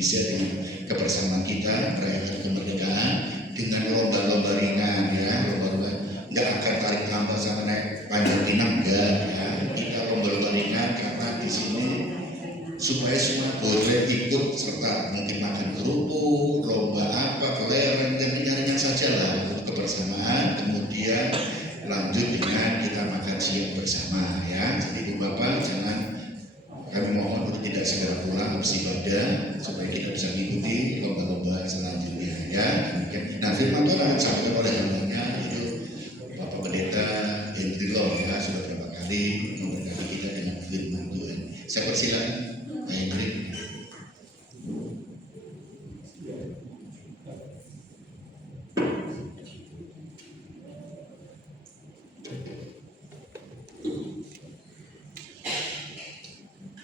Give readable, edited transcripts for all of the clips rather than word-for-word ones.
Indonesia dengan kebersamaan kita merayakan kemerdekaan dengan lomba-lomba ringan ya, lomba-lomba nggak akan tarik tambah sama naik panjang pinang enggak ya, kita lomba-lomba ringan karena di sini supaya semua boleh ikut serta mungkin makan kerupuk, lomba apa, kelereng dan ringan-ringan saja lah untuk kebersamaan. Kemudian lanjut dengan kita makan siang bersama ya. Jadi Ibu Bapak jangan, kami mohon untuk tidak segera pulang habis ibadah supaya kita bisa mengikuti lomba-lomba selanjutnya ya. Nah, firman Tuhan disampaikan oleh hambanya itu Bapak Pendeta Hendrilo ya, sudah berapa kali memberkati kita dengan firman Tuhan. Saya persilakan Pak Hendri.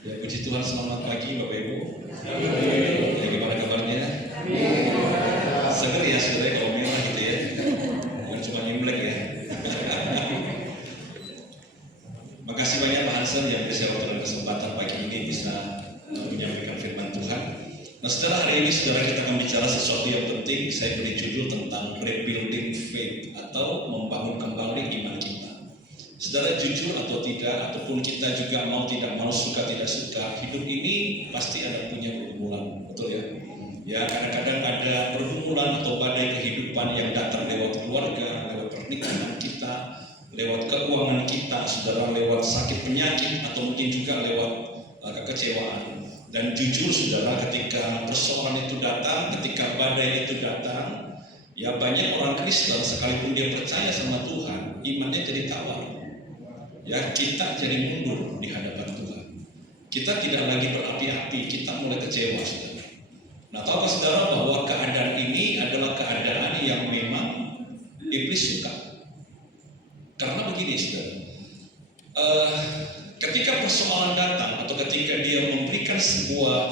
Ya, puji Tuhan, selamat pagi Bapak Ibu. Ya, gimana kabarnya? Seger ya saudara kalau merah gitu ya, bukan cuma imlek ya. Makasih banyak Pak Hansen yang bisa memberikan kesempatan pagi ini bisa menyampaikan firman Tuhan. Nah saudara, hari ini saudara kita akan bicara sesuatu yang penting. Saya beri judul tentang rebuilding faith atau membangun kembali iman kita. Saudara, jujur atau tidak, ataupun kita juga mau tidak mau, suka tidak suka, hidup ini pasti ada punya pergumulan, betul ya? Ya, kadang-kadang ada pergumulan atau badai kehidupan yang datang lewat keluarga, lewat pernikahan kita, lewat keuangan kita, saudara, lewat sakit penyakit, atau mungkin juga lewat kekecewaan. Dan jujur saudara, ketika persoalan itu datang, ketika badai itu datang, ya banyak orang Kristen sekalipun dia percaya sama Tuhan, imannya jadi tawar. Ya, kita jadi mundur di hadapan Tuhan. Kita tidak lagi berapi-api, kita mulai kecewa, saudara. Nah, tahukah saudara bahwa keadaan ini adalah keadaan yang memang iblis suka? Karena begini, saudara. Ketika persoalan datang atau ketika dia memberikan sebuah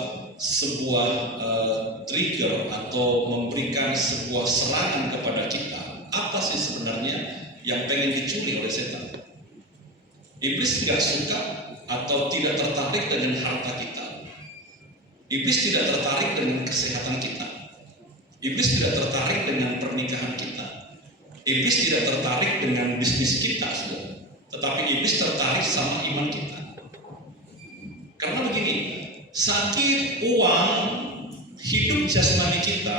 trigger atau memberikan sebuah serangan kepada kita, apa sih sebenarnya yang pengen dicuri oleh setan? Iblis tidak suka atau tidak tertarik dengan harta kita. Iblis tidak tertarik dengan kesehatan kita. Iblis tidak tertarik dengan pernikahan kita. Iblis tidak tertarik dengan bisnis kita, saudara. Tetapi iblis tertarik sama iman kita. Karena begini, sakit, uang, hidup jasmani kita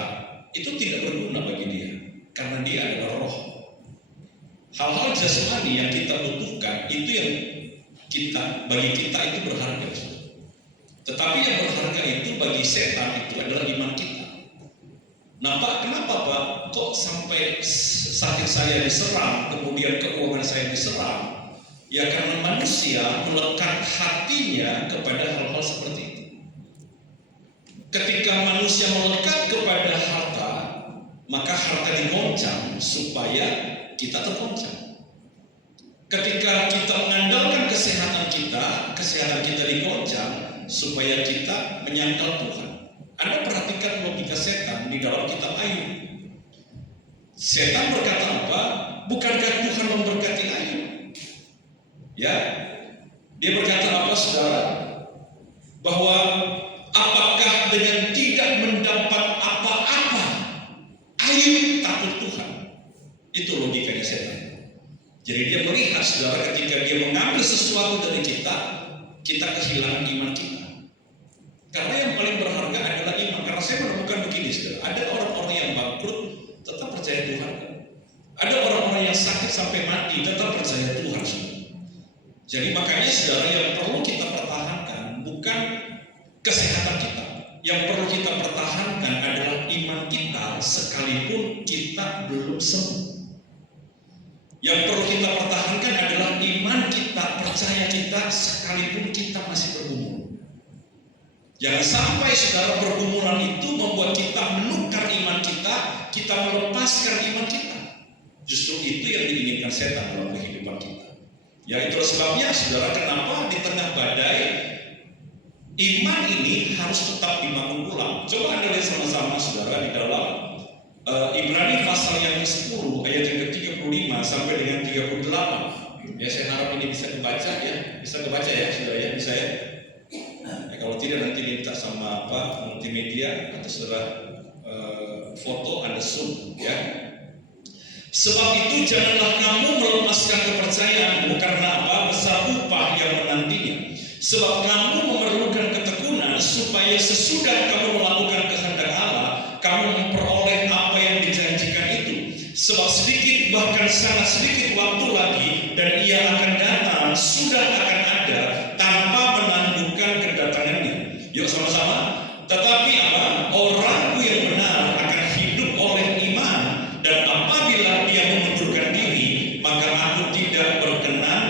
itu tidak berguna bagi dia, karena dia adalah roh. Hal-hal jasmani yang kita butuhkan itu yang bagi kita itu berharga. Tetapi yang berharga itu bagi setan itu adalah iman kita. Nah Pak, kenapa Pak kok sampai sakit saya diserang, kemudian keuangan saya diserang? Ya karena manusia melekat hatinya kepada hal-hal seperti itu. Ketika manusia melekat kepada harta, maka harta digoncang supaya kita tergoncang. Ketika kita mengandalkan kesehatan kita digoncang supaya kita menyangkal Tuhan. Anda perhatikan logika setan di dalam kitab Ayub. Setan berkata apa? Bukankah Tuhan memberkati Ayub? Ya, dia berkata apa, saudara? Bahwa apakah dengan tidak mendapat apa-apa Ayub takut Tuhan? Itu logikanya setan. Jadi dia melihat, saudara, ketika dia mengambil sesuatu dari kita kehilangan iman kita. Karena yang paling berharga adalah iman. Karena saya menemukan begini, saudara, ada orang-orang yang bangkrut tetap percaya Tuhan. Ada orang-orang yang sakit sampai mati tetap percaya Tuhan, saudara. Jadi makanya, saudara, yang perlu kita pertahankan bukan kesehatan kita. Yang perlu kita pertahankan adalah iman kita sekalipun kita belum sembuh. Yang perlu kita pertahankan adalah iman kita, percaya kita sekalipun kita masih bergumul. Jangan sampai saudara pergumulan itu membuat kita menukar iman kita melepaskan iman kita. Justru itu yang diinginkan setan dalam kehidupan kita. Ya itulah sebabnya saudara, kenapa di tengah badai iman ini harus tetap dibangun ulang. Coba Anda lihat sama-sama saudara di dalam Ibrani pasal yang ke-10 ayat yang ke-35 sampai dengan 38. Ya saya harap ini bisa dibaca ya. Bisa dibaca ya saudara ya, bisa ya. Ya kalau tidak nanti minta sama multimedia atau saudara foto Anda zoom ya. Sebab itu janganlah kamu melepaskan kepercayaanmu, karena besar upah yang menantinya. Sebab kamu memerlukan ketekunan supaya sesudah kamu melakukan kehendak Allah, kamu memperoleh apa yang dijanjikan itu. Sebab sedikit, bahkan sangat sedikit waktu lagi, dan ia akan datang, sudah akan ada, tanpa menangguhkan kedatangannya. Yuk sama-sama. Tetapi orangku yang benar akan hidup oleh iman, dan apabila dia mengundurkan diri, maka aku tidak berkenan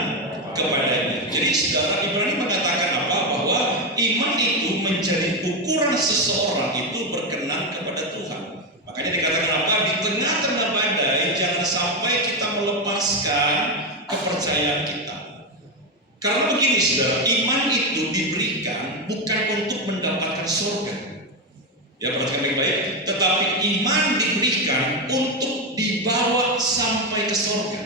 kepadanya. Jadi saudara, Ibrani mengatakan bahwa iman itu menjadi ukuran seseorang itu berkenan kepada Tuhan. Makanya dikatakan di tengah-tengah badai jangan sampai kita melepaskan kepercayaan kita. Karena begini saudara, iman itu diberikan bukan untuk mendapatkan surga. Ya, perhatikan baik-baik. Tetapi iman diberikan untuk dibawa sampai ke surga.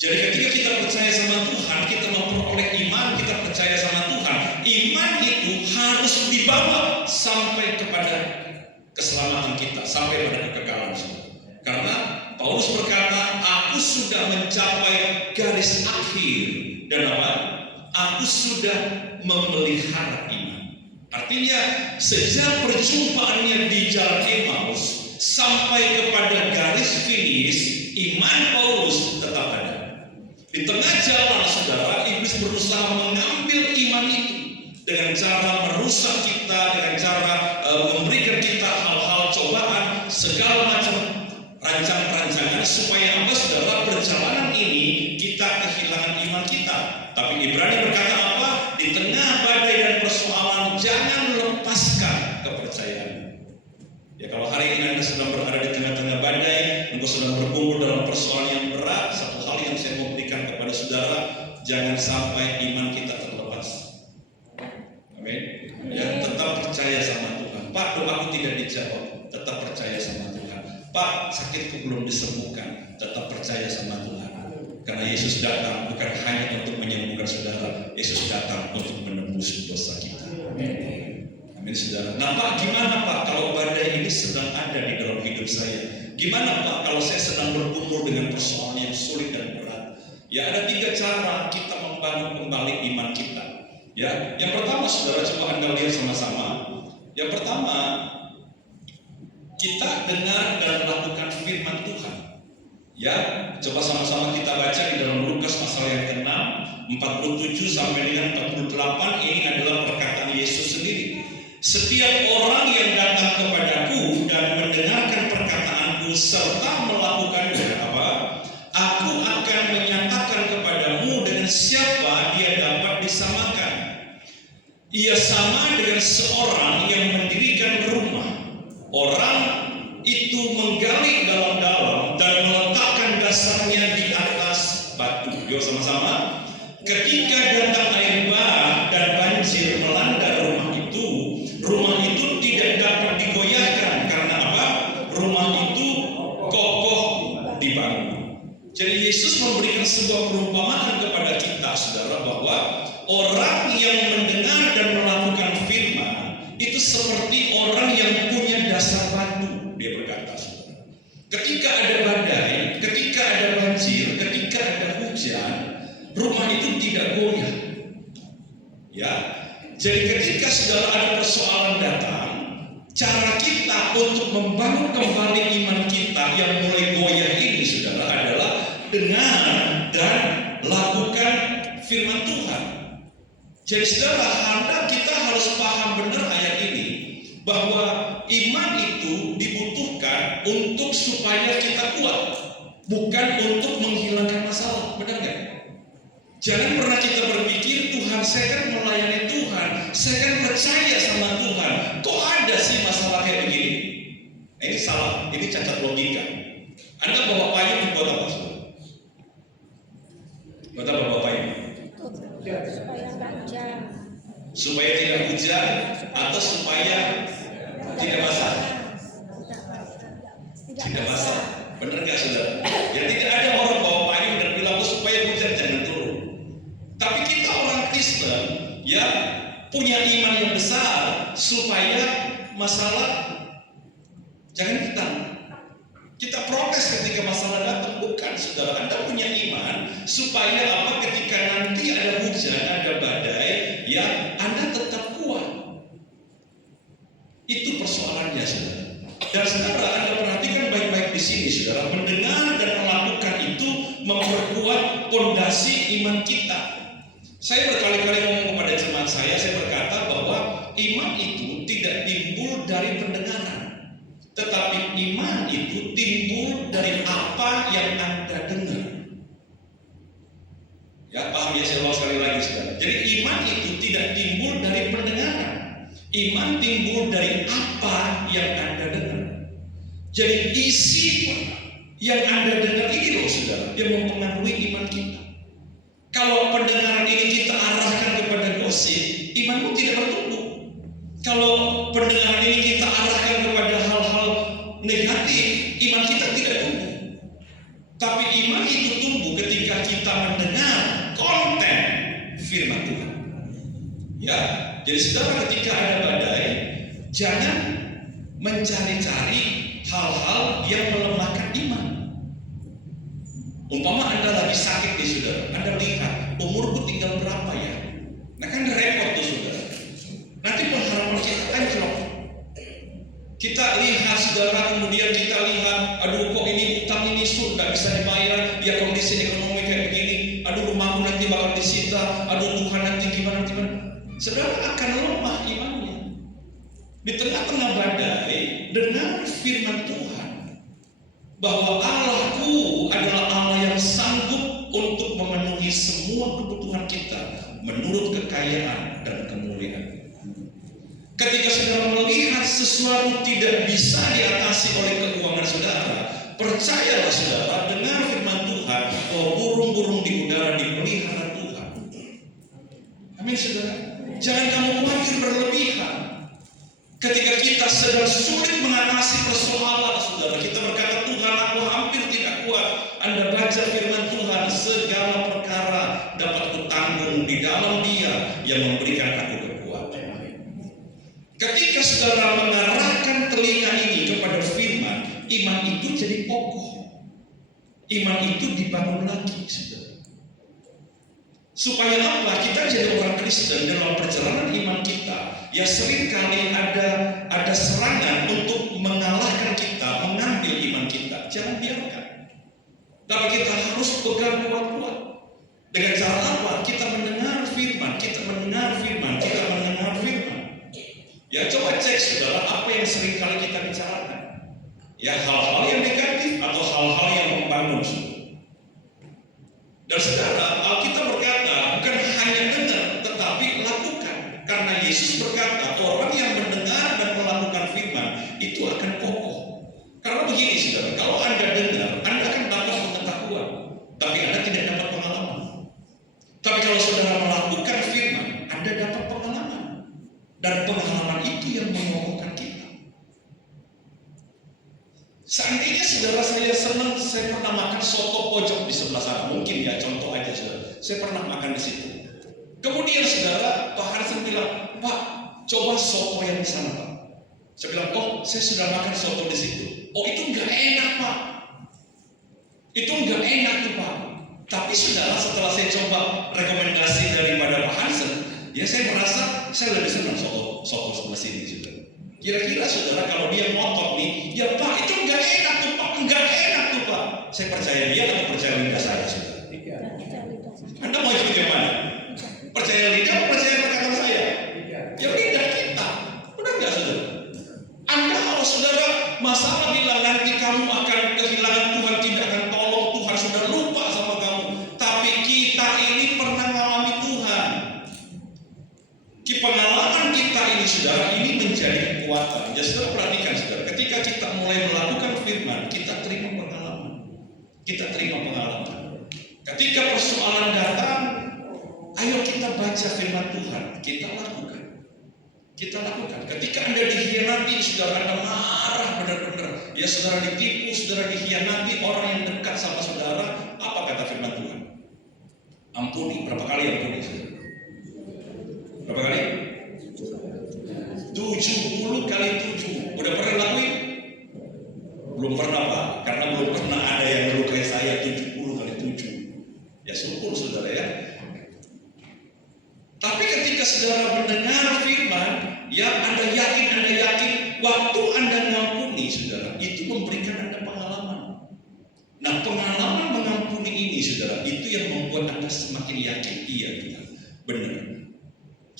Jadi ketika kita percaya sama Tuhan, kita memperoleh iman, kita percaya sama Tuhan. Iman itu harus dibawa sampai kepada keselamatan kita, sampai pada kekekalan. Karena Paulus berkata, aku sudah mencapai garis akhir dan aku sudah memelihara iman. Artinya sejak perjumpaannya di jalan Emmaus sampai kepada garis finish, iman Paulus tetap ada. Di tengah jalan saudara, iblis berusaha mengambil iman itu dengan cara merusak kita, dengan cara memberikan kita hal-hal cobaan, segala macam rancang-rancangan supaya saudara, perjalanan ini kita kehilangan iman kita. Tapi Ibrani berkata di tengah badai dan persoalan jangan lepaskan kepercayaan. Ya, kalau hari ini Anda sedang berada di tengah-tengah badai, Anda sedang bergumul dalam persoalan yang berat, satu hal yang saya mau berikan kepada saudara, jangan sampai iman kita terlepas. Amin. Ya, tetap percaya sama Tuhan. Pak, doaku tidak dijawab, tetap percaya sama Tuhan. Pak, sakitku belum disembuhkan, tetap percaya sama Tuhan. Karena Yesus datang bukan hanya untuk menyembuhkan saudara, Yesus datang untuk menembus dosa kita. Amin saudara. Nah Pak, gimana Pak kalau badai ini sedang ada di dalam hidup saya? Gimana Pak kalau saya sedang bergumul dengan persoalan yang sulit dan berat? Ya, ada 3 cara kita membangun kembali iman kita. Ya, yang pertama saudara, coba Anda lihat sama-sama. Yang pertama, kita dengar dan melakukan firman Tuhan. Ya, coba sama-sama kita baca di dalam Lukas pasal yang ke-6, 47 sampai dengan 48. Ini adalah perkataan Yesus sendiri. Setiap orang yang datang kepadaku dan mendengarkan perkataanku serta melakukannya, aku akan menyatakan kepadamu dengan siapa dia dapat disamakan. Ia sama dengan seorang yang mendirikan rumah. Orang itu menggali dalam-dalam dan meletakkan dasarnya di atas batu. Yuk sama-sama. Ketika datang air bah dan banjir melanda rumah itu tidak dapat digoyahkan. Karena rumah itu kokoh dibangun. Jadi Yesus memberikan sebuah perumpamaan kepada kita, saudara, bahwa orang yang mendengar dan melakukan firman itu seperti orang yang punya dasar batu. Dia berkata, saudara, ketika ada badai, ketika ada banjir, ketika ada hujan, rumah itu tidak goyah. Ya, jadi ketika saudara ada persoalan datang, cara kita untuk membangun kembali iman kita yang mulai goyah ini, saudara, adalah dengar dan lakukan firman Tuhan. Jadi saudara, kita harus paham benar ayat ini, bahwa iman itu dibutuhkan untuk supaya kita kuat, bukan untuk menghilangkan masalah. Benar nggak? Jangan pernah kita berpikir, Tuhan, saya kan melayani Tuhan, saya kan percaya sama Tuhan, kok ada sih masalah kayak begini? Nah, ini salah, ini cacat logika. Anda bawa payung buat apa? Buat apa bawa payung? Supaya nggak hujan. Supaya tidak hujan atau supaya tidak basah? Tidak basah. Benar nggak saudara? Ya, tidak ada orang bawa payung dan bilang supaya hujan jangan turun. Tapi kita orang Kristen ya punya supaya masalah jangan kita protes ketika masalah datang. Bukan, saudara, Anda punya iman supaya apa? Ketika nanti ada hujan, ada badai, ya Anda tetap kuat. Itu persoalannya, saudara. Dan saudara, Anda perhatikan baik-baik di sini, saudara. Mendengar dan melakukan itu memperkuat pondasi iman kita. Saya berkali-kali ngomong kepada jemaat saya berkata bahwa iman itu tidak timbul dari pendengaran, tetapi iman itu timbul dari apa yang Anda dengar. Ya, paham ya? Saya ulang sekali lagi, saudara. Jadi iman itu tidak timbul dari pendengaran. Iman timbul dari apa yang Anda dengar. Jadi isi yang Anda dengar ini loh, saudara, yang mempengaruhi iman kita. Kalau pendengaran ini kita arahkan kepada gosip, imanmu tidak bertumbuh. Kalau pendengaran ini kita arahkan kepada hal-hal negatif, iman kita tidak tumbuh. Tapi iman itu tumbuh ketika kita mendengar konten firman Tuhan. Ya, jadi saudara, ketika ada badai, jangan mencari-cari hal-hal yang melemahkan iman. Umpama Anda lagi sakit nih, saudara, Anda lihat umurku tinggal berapa ya? Nah kan repot tuh, saudara. Nanti pengharapan kita anjlok. Kita lihat, saudara, kemudian kita lihat, aduh kok ini utang ini sudah bisa dibayar, ya kondisi ekonomi kayak begini, aduh rumahku nanti bakal disita, aduh Tuhan nanti gimana. Saudara akan lemah imannya. Di tengah-tengah badai, dengar firman Tuhan bahwa Allahku adalah Allah yang sanggup untuk memenuhi semua kebutuhan kita menurut kekayaan dan kemuliaan. Ketika saudara melihat sesuatu tidak bisa diatasi oleh keuangan saudara, percayalah saudara, dengar firman Tuhan bahwa burung-burung di udara dipelihara Tuhan. Amin, saudara. Jangan kamu khawatir berlebihan. Ketika kita sedang sulit mengatasi persoalan, saudara, kita berkata, Tuhan, aku hampir tidak kuat. Anda baca firman Tuhan, segala perkara dapat kutanggung di dalam Dia yang memberikan aku kekuatan. Ketika saudara mengarahkan telinga ini kepada firman, iman itu jadi kokoh. Iman itu dibangun lagi, saudara. Supaya apa? Kita jadi orang Kristen dalam perjalanan iman kita, ya seringkali ada serangan untuk mengalahkan kita, mengambil iman kita. Jangan biarkan. Tapi kita harus pegang kuat-kuat. Dengan cara apa? Kita mendengar firman, Ya coba cek, saudara, apa yang seringkali kita bicarakan. Ya hal-hal yang negatif atau hal-hal yang membangun. Dan saudara, Alkitab berkata, bukan hanya dengar, tetapi lakukan. Karena Yesus berkata, orang yang mendengar dan melakukan firman, itu akan kokoh. Karena begini, saudara, kalau Anda dengar, Anda akan dapat pengetahuan, tapi Anda tidak dapat pengalaman. Tapi kalau saudara melakukan firman, Anda dapat pengalaman. Dan pengalaman itu yang mengokohkan kita. Seandainya saudara saya senang, saya pernah makan soto pojok di sebelah sana, mungkin ya, contoh aja saudara, saya pernah makan di situ. Kemudian saudara, Pak Harsen bilang, Pak, coba soto yang di sana, Pak. Saya bilang, oh, saya sudah makan soto di situ. Oh, itu nggak enak, Pak. Itu nggak enak tuh, Pak. Tapi saudara, setelah saya coba rekomendasi daripada Pak Harsen, ya saya merasa saya lebih senang soto sebelah sini, saudara. Kira-kira saudara kalau dia ngotot nih, ya Pak itu nggak enak tuh Pak, nggak enak tuh Pak. Saya percaya dia atau percaya lidah saya, saudara? Anda mau ikut yang mana? Percaya lidah atau percaya perkataan saya? Ya lidah kita, benar nggak saudara? Anda kalau saudara masalah bilang nanti kamu akan kehilangan Tuhan, tidak akan tolong, Tuhan sudah lupa sama kamu. Tapi kita ini pernah mengalami Tuhan. Pengalaman kita ini, saudara, ini menjadi kekuatan. Ya saudara perhatikan, saudara, ketika kita mulai melakukan firman, kita terima pengalaman. Ketika persoalan datang, ayo kita baca firman Tuhan, kita lakukan. Ketika Anda dikhianati, saudara, Anda marah benar-benar. Ya saudara ditipu, saudara dikhianati orang yang dekat sama saudara, apa kata firman Tuhan? Ampuni. Berapa kali ampuni, saudara? Berapa kali? 7 70 kali 7. Udah pernah lakuin? Belum pernah Pak, karena belum pernah ada yang melukai saya 70 kali 7. Ya syukur saudara ya. Tapi ketika saudara mendengar firman, ya Anda yakin waktu Anda mengampuni saudara, itu memberikan Anda pengalaman. Nah, pengalaman mengampuni ini saudara, itu yang membuat Anda semakin yakin, iya benar.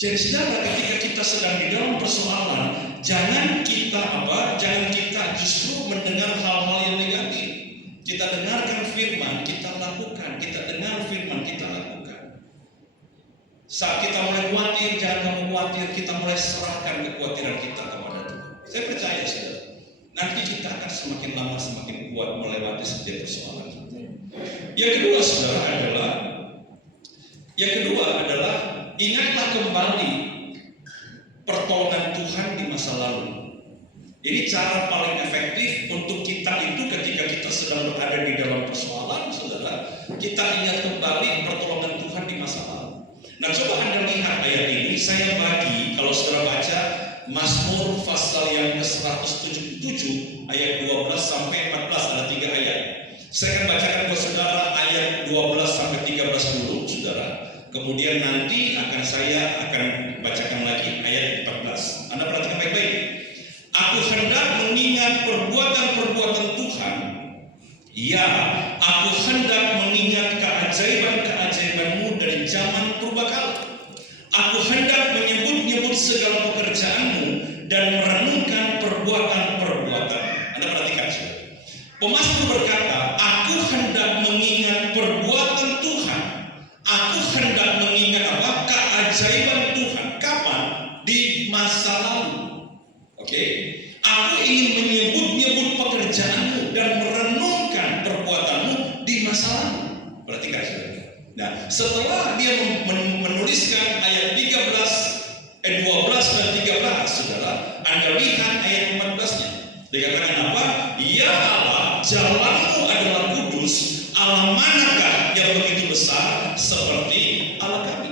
Jadi saudara, ketika kita sedang di dalam persoalan, jangan kita justru mendengar hal-hal yang negatif. Kita dengarkan firman, kita lakukan. Kita dengar firman, kita lakukan. Saat kita mulai khawatir, jangan kamu khawatir, kita mulai serahkan kekhawatiran kita kepada Tuhan. Saya percaya saudara, nanti kita akan semakin lama semakin kuat melewati setiap persoalan. Yang kedua adalah ingatlah kembali pertolongan Tuhan di masa lalu. Ini cara paling efektif untuk kita itu ketika kita sedang berada di dalam persoalan, saudara. Kita ingat kembali pertolongan Tuhan di masa lalu. Nah, coba Anda lihat ayat ini. Saya bagi, kalau saudara baca Mazmur pasal yang ke-177 ayat 12 sampai 14, ada 3 ayat. Saya akan bacakan buat saudara ayat 12 sampai 13 dulu, saudara. Kemudian nanti saya akan bacakan lagi ayat 14. Anda perhatikan baik-baik. Aku hendak mengingat perbuatan-perbuatan Tuhan. Ya, aku hendak mengingat keajaiban-keajaiban-Mu dari zaman purbakala. Aku hendak menyebut-nyebut segala pekerjaan-Mu dan merenungkan perbuatan-perbuatan. Anda perhatikan, saudara. Pemazmur berkata, aku hendak mengingat perbuatan Tuhan. Aku hendak mengingat keajaiban Tuhan. Kapan? Di masa lalu. Oke? Aku ingin menyebut-nyebut pekerjaan-Mu dan merenungkan perbuatan-Mu di masa lalu. Perhatikan, saudara. Nah, setelah dia menuliskan ayat 12 dan 13, saudara, Anda lihat ayat 14-nya. Dikatakan apa? Ya Allah, jalan-Mu adalah kudus. Allah manakah yang begitu besar seperti Allah kami?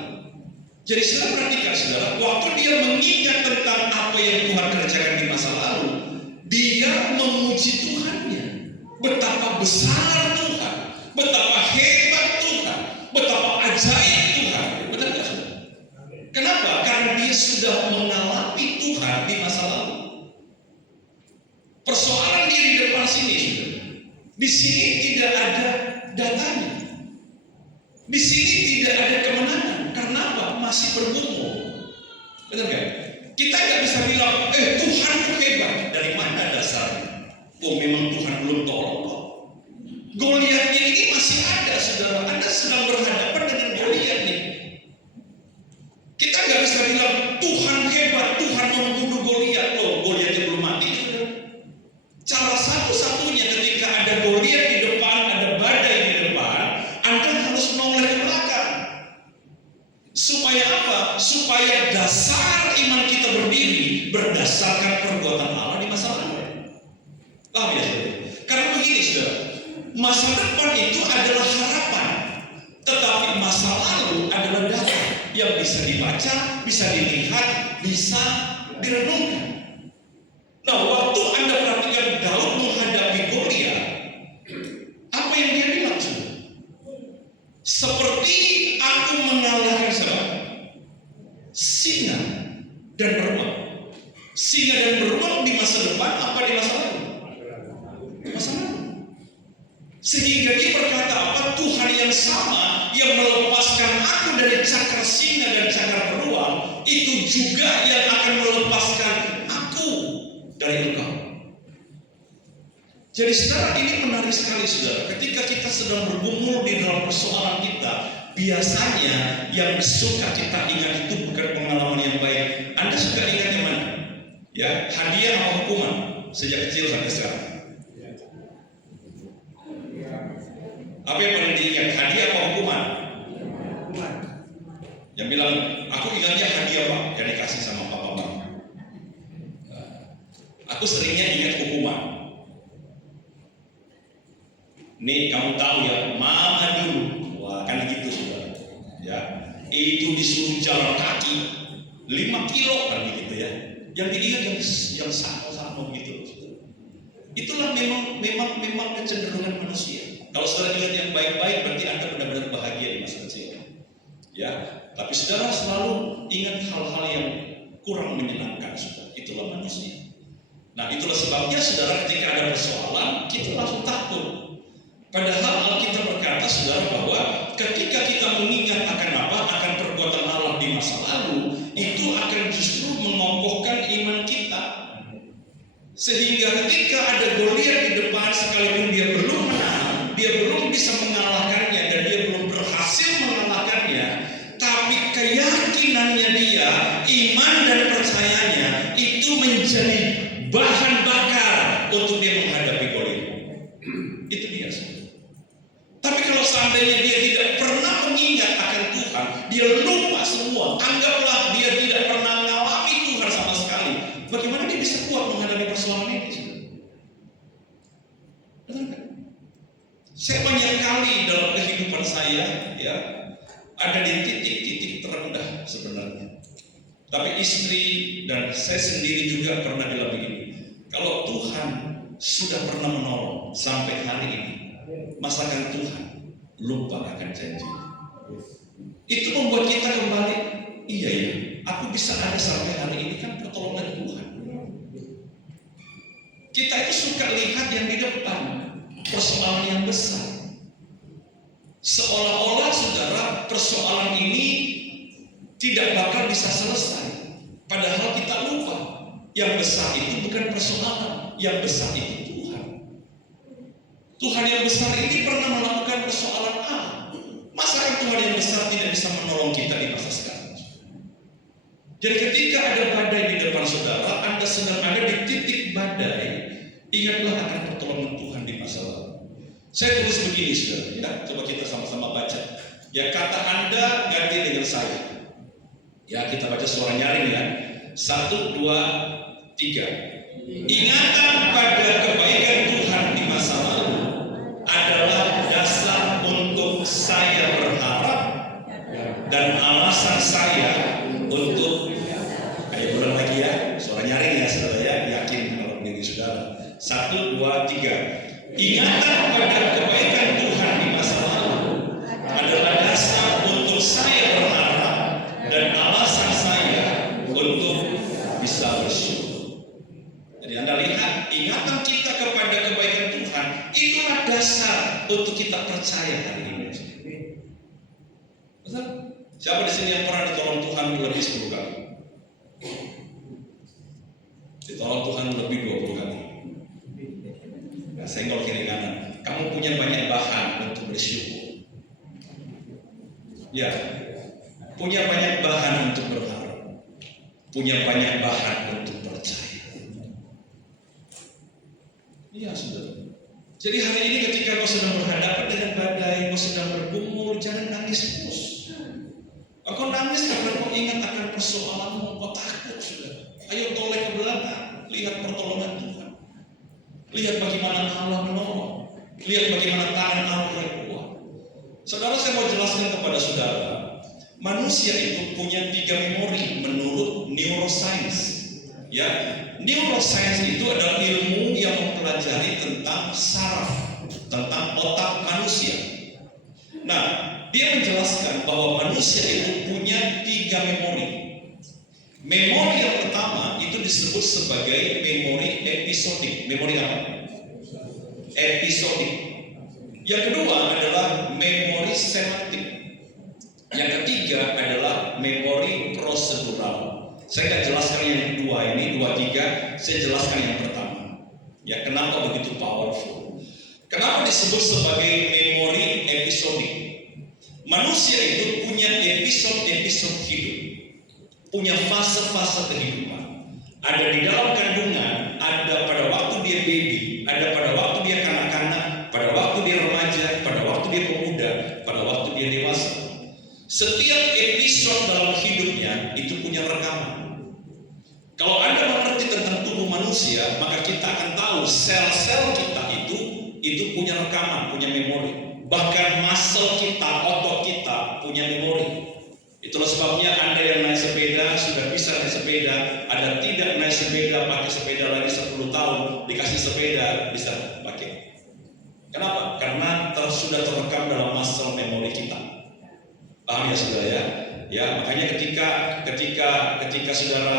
Jadi saudara perhatikan, saudara, waktu dia mengingat tentang apa yang Tuhan kerjakan di masa lalu, dia memuji Tuhannya. Betapa besar Tuhan, betapa hebat Tuhan, betapa ajaib Tuhan. Benar nggak, saudara? Kenapa? Karena dia sudah mengalami Tuhan di masa lalu. Persoalan dia di depan sini, saudara. Di sini tidak ada datanya. Di sini tidak ada kemenangan. Karena apa? Masih bergumul. Benar nggak? Kita nggak bisa bilang, Tuhan itu hebat. Dari mana dasarnya? Memang Tuhan belum tolong kok. Goliatnya ini masih ada, saudara. Anda sedang berhadapan dengan Goliat nih. Kita nggak bisa bilang Tuhan hebat, Tuhan membunuh Goliat. Loh, Goliatnya belum mati, saudara. Cara satu-satunya ketika ada Goliat di depan, ada badai di depan, Anda harus menoleh ke belakang. Supaya apa? Supaya dasar iman kita berdiri berdasarkan perbuatan Allah di masa lalu. Paham ya, saudara? Karena begini, saudara, masa depan itu adalah harapan, tetapi masa lalu adalah data yang bisa dibaca, bisa dilihat, bisa direnungkan. Nah, waktu Anda perhatikan Daud menghadapi Goliat, apa yang dia bilang, saudara? Seperti aku mengalahkan singa dan beruang. Singa dan beruang di masa depan apa di masa lalu? Masa lalu. Sehingga dia berkata apa? Tuhan yang sama yang melepaskan aku dari cakar singa dan cakar beruang, itu juga yang akan melepaskan aku dari engkau. Jadi saudara, ini menarik sekali, saudara. Ketika kita sedang bergumul di dalam persoalan kita, biasanya yang suka kita ingat itu bukan pengalaman yang baik. Anda suka ingat yang mana? Ya, hadiah atau hukuman sejak kecil sampai sekarang? Apa yang paling diingat? Hadiah atau hukuman? Yang bilang, aku ingatnya hadiah Pak, yang dikasih sama Papa Bang. Aku seringnya ingat hukuman. Nih kamu tahu ya, mama dulu, wah kan gitu saudara, ya itu disuruh jalan kaki 5 kilo kan gitu ya. yang diingat yang sama begitu. Itulah memang kecenderungan manusia. Kalau saudara ingat yang baik-baik, berarti Anda benar-benar bahagia di masa kecil. Ya, tapi saudara selalu ingat hal-hal yang kurang menyenangkan, saudara. Itulah manusia. Nah, itulah sebabnya saudara ketika ada persoalan, kita langsung takut. Padahal Alkitab berkata, saudara, bahwa ketika kita mengingat akan perbuatan Allah di masa lalu, itu akan justru mengokohkan iman kita. Sehingga ketika ada Goliat di depan, sekalipun dia belum menang, dia belum bisa mengalahkannya, dan dia belum berhasil mengalahkannya, tapi keyakinannya dia, iman dan percayanya, itu menjadi bahan bakar untuk dia menghadapi Goliat. Itu dia. Tapi kalau seandainya dia tidak pernah mengingat akan Tuhan, dia lupa semua, anggaplah dia tidak pernah mengalami Tuhan sama sekali, bagaimana dia bisa kuat menghadapi persoalan ini? Betul kan? Saya banyak kali dalam kehidupan saya, ya, ada di titik-titik terendah sebenarnya. Tapi istri dan saya sendiri juga pernah bilang begini, kalau Tuhan sudah pernah menolong sampai hari ini, masakan Tuhan lupa akan janji. Itu membuat kita kembali, iya ya, aku bisa ada sampai hari ini kan pertolongan Tuhan. Kita itu suka lihat yang di depan, persoalan yang besar. Seolah-olah saudara, persoalan ini tidak bakal bisa selesai. Padahal kita lupa, yang besar itu bukan persoalan, yang besar itu Tuhan. Tuhan yang besar ini pernah melakukan persoalan A. Masa Tuhan yang besar tidak bisa menolong kita di masa sekarang? Jadi ketika ada badai di depan saudara, Anda sedang ada di titik badai, ingatlah akan pertolongan Tuhan di masa lalu. Saya tulis begini saudara, ya, coba kita sama-sama baca. Ya, kata Anda ganti dengan saya. Ya, kita baca suara nyaring ya. 1, 2, 3. Ingatan pada kebaikan Tuhan di masa lalu adalah dasar untuk saya berharap dan alasan saya untuk, ayo ulang lagi ya, suara nyaring ya saudara ya, yakin kalau begini saudara. 1, 2, 3. Ingatan pada kebaikan Tuhan di masa lalu adalah dasar untuk saya berharap dan alasan saya untuk bisa bersyukur. Jadi Anda lihat, ingatan kita kepada kebaikan Tuhan itulah dasar untuk kita percaya hari ini. Betul? Siapa di sini yang pernah ditolong Tuhan lebih 10 kali? Ditolong Tuhan lebih 20 kali. Nah, senggol kiri kanan. Kamu punya banyak bahan untuk bersyukur. Ya, punya banyak bahan untuk berharap. Punya banyak bahan untuk percaya. Iya, saudara. Jadi hari ini ketika kau sedang berhadapan dengan badai, kau sedang bergumul, jangan nangis terus. Kau nangis karena kau ingat akan persoalanmu, kau takut, saudara. Ayo toleh ke belakang, lihat pertolongan Tuhan. Lihat bagaimana Allah menolong. Lihat bagaimana tangan Allah yang kuat. Saudara, saya mau jelaskan kepada saudara, manusia itu punya 3 memori menurut neuroscience. Ya, neuroscience itu adalah ilmu yang mempelajari tentang saraf, tentang otak manusia. Nah, dia menjelaskan bahwa manusia itu punya 3 memori. Memori yang pertama itu disebut sebagai memori episodik. Memori apa? Episodik. Yang kedua adalah memori semantik. Yang ketiga adalah memori prosedural. Saya akan jelaskan yang kedua ini, 2, 3. Saya jelaskan yang pertama. Ya, kenapa begitu powerful? Kenapa disebut sebagai memori episodik? Manusia itu punya episode-episode hidup, punya fase-fase kehidupan. Ada di dalam kandungan, ada pada waktu dia baby, ada pada waktu dia kanak-kanak, pada waktu dia remaja, pada waktu dia pemuda, pada waktu dia dewasa. Setiap episode dalam hidupnya itu punya rekaman. Kalau Anda mengerti tentang tubuh manusia, maka kita akan tahu sel-sel kita itu punya rekaman, punya memori. Bahkan muscle kita, otot kita punya memori. Itulah sebabnya Anda yang naik sepeda, sudah bisa naik sepeda, ada tidak naik sepeda, pakai sepeda lagi 10 tahun, dikasih sepeda bisa pakai. Kenapa? Karena sudah terekam dalam muscle memori kita. Paham ya saudara ya? Ya, makanya ketika saudara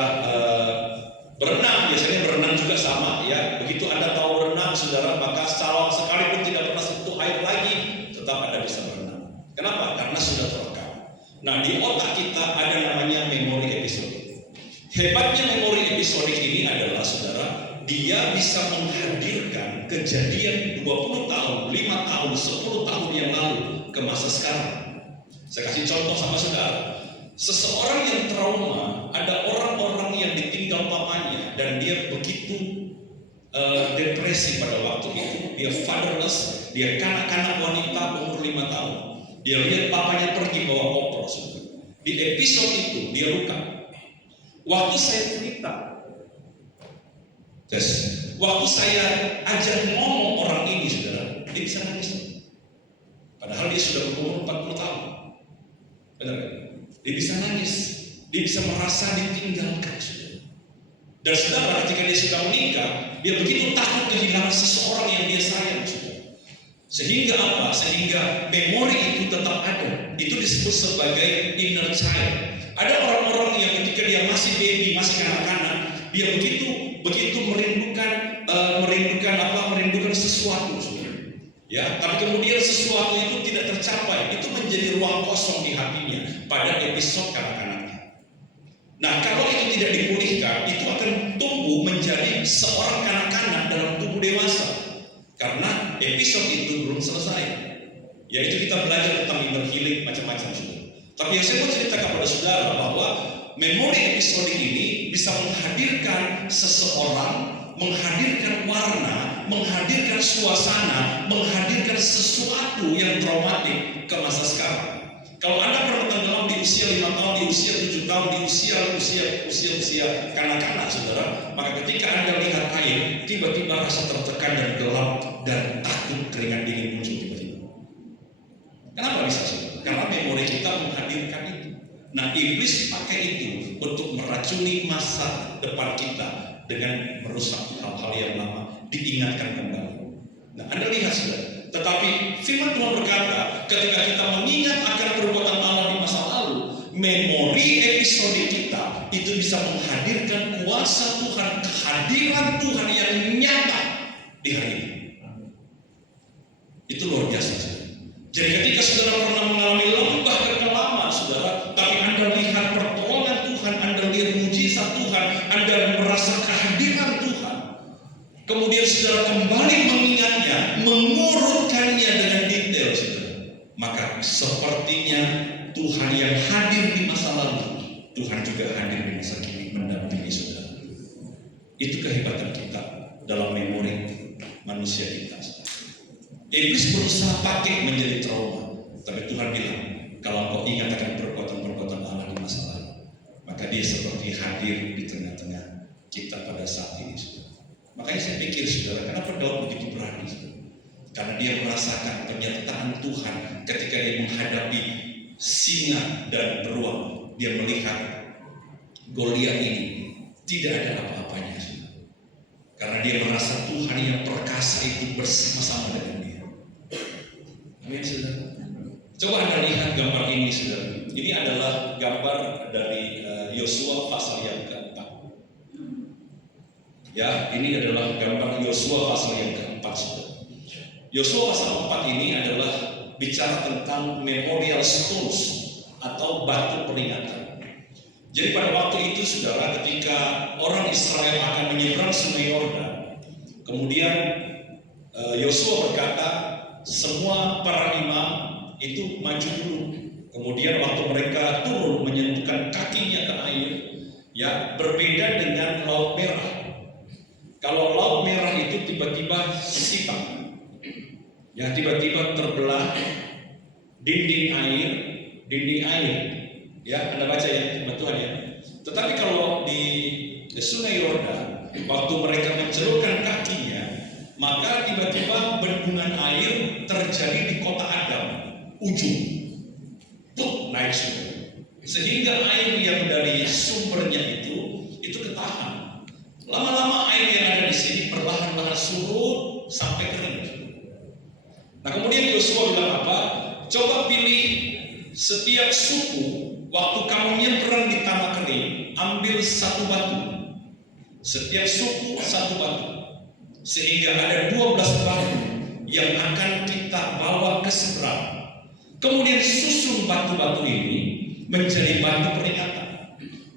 berenang, biasanya berenang juga sama ya. Begitu Anda tahu berenang saudara, maka sekalipun tidak pernah sentuh air lagi, tetap Anda bisa berenang. Kenapa? Karena sudah terekam. Nah, di otak kita ada namanya memori episodik. Hebatnya memori episodik ini adalah saudara, dia bisa menghadirkan kejadian 20 tahun, 5 tahun, 10 tahun yang lalu ke masa sekarang. Saya kasih contoh sama saudara. Seseorang yang trauma, ada orang-orang yang ditinggal papanya dan dia begitu depresi pada waktu itu. Dia fatherless, dia kanak-kanak wanita umur 5 tahun. Dia lihat papanya pergi bawa koper. Di episode itu dia luka. Waktu saya cerita, waktu saya ajak ngomong orang ini saudara, dia bisa nangis. Padahal dia sudah berumur 40 tahun. Benar kan? Dia bisa nangis, dia bisa merasa ditinggalkan saudara. Dan saudara ketika dia sudah menikah, dia begitu takut kehilangan seseorang yang dia sayang saudara. Sehingga apa? Sehingga memori itu tetap ada. Itu disebut sebagai inner child. Ada orang-orang yang ketika dia masih baby, masih kanak-kanak, dia begitu merindukan sesuatu. Ya, tapi kemudian sesuatu itu tidak tercapai. Itu menjadi ruang kosong di hatinya pada episode kanak-kanaknya. Nah, kalau itu tidak dipulihkan, itu akan tumbuh menjadi seorang kanak-kanak dalam tubuh dewasa. Karena episode itu belum selesai. Yaitu kita belajar tentang inner healing macam-macam saudara. Tapi yang saya mau cerita kepada saudara bahwa memori episode ini bisa menghadirkan seseorang, menghadirkan warna, menghadirkan suasana, menghadirkan sesuatu yang traumatik ke masa sekarang. Kalau Anda pernah tenggelam di usia 5 tahun, di usia 7 tahun, di usia kanak-kanak saudara, maka ketika Anda lihat air, tiba-tiba rasa tertekan dan gelap dan takut, keringat dingin muncul tiba-tiba. Kenapa bisa saudara? Karena memori kita menghadirkan itu. Nah, iblis pakai itu untuk meracuni masa depan kita dengan merusak hal-hal yang lama, diingatkan kembali. Nah, Anda lihat saudara. Tetapi firman Tuhan berkata, ketika kita mengingat akan perbuatan Allah di masa lalu, memori episode kita itu bisa menghadirkan kuasa Tuhan, kehadiran Tuhan yang nyata di hari ini. Itu luar biasa saudara. Jadi ketika saudara pernah mengalami lembah kekelaman saudara, tapi Anda lihat pertolongan Tuhan, Anda lihat mujizat Tuhan, Anda merasa kehadiran Tuhan, kemudian saudara kembali mengingatnya, mengurutkannya dengan detail saudara, maka sepertinya Tuhan yang hadir di masa lalu, Tuhan juga hadir di masa kini mendampingi saudara. Itu kehebatan kita dalam memori manusia kita. Iblis berusaha pakai menjadi trauma, tapi Tuhan bilang, kalau kau ingat akan perbuatan-perbuatan Allah di masa lalu, maka dia seperti hadir di tengah-tengah kita pada saat ini saudara. Makanya saya pikir saudara, kenapa Daud begitu berani saudara? Karena dia merasakan penyertaan Tuhan ketika dia menghadapi singa dan beruang. Dia melihat Goliat ini tidak ada apa-apanya saudara. Karena dia merasa Tuhan yang perkasa itu bersama-sama dengan dia. Amin saudara. Coba Anda lihat gambar ini saudara. Ini adalah gambar dari Yosua pasal yang keempat. Ya, ini adalah gambar Yosua pasal yang keempat saudara. Yosua pasal 4 ini adalah bicara tentang memorial stones atau batu peringatan. Jadi pada waktu itu saudara, ketika orang Israel akan menyeberang Sungai Yordan, kemudian Yosua berkata, semua para imam itu maju dulu. Kemudian waktu mereka turun menyentuhkan kakinya ke air, ya berbeda dengan Laut Merah. Kalau Laut Merah itu tiba-tiba sibak, ya tiba-tiba terbelah dinding air, ya Anda baca ya Tuhan ya. Tetapi kalau di Sungai Yordan, waktu mereka mencelupkan kakinya, maka tiba-tiba bendungan air terjadi di kota Adam, ujung, naik semua. sehingga air yang dari sumbernya itu ketahan. Lama-lama air yang ada di sini perlahan-lahan surut sampai kering. Nah kemudian Yosua bilang apa? Coba pilih setiap suku waktu kamu nyebrang di tanah kering, ambil satu batu. Setiap suku satu batu, sehingga ada 12 batu yang akan kita bawa ke seberang. Kemudian susun batu-batu ini menjadi batu peringatan.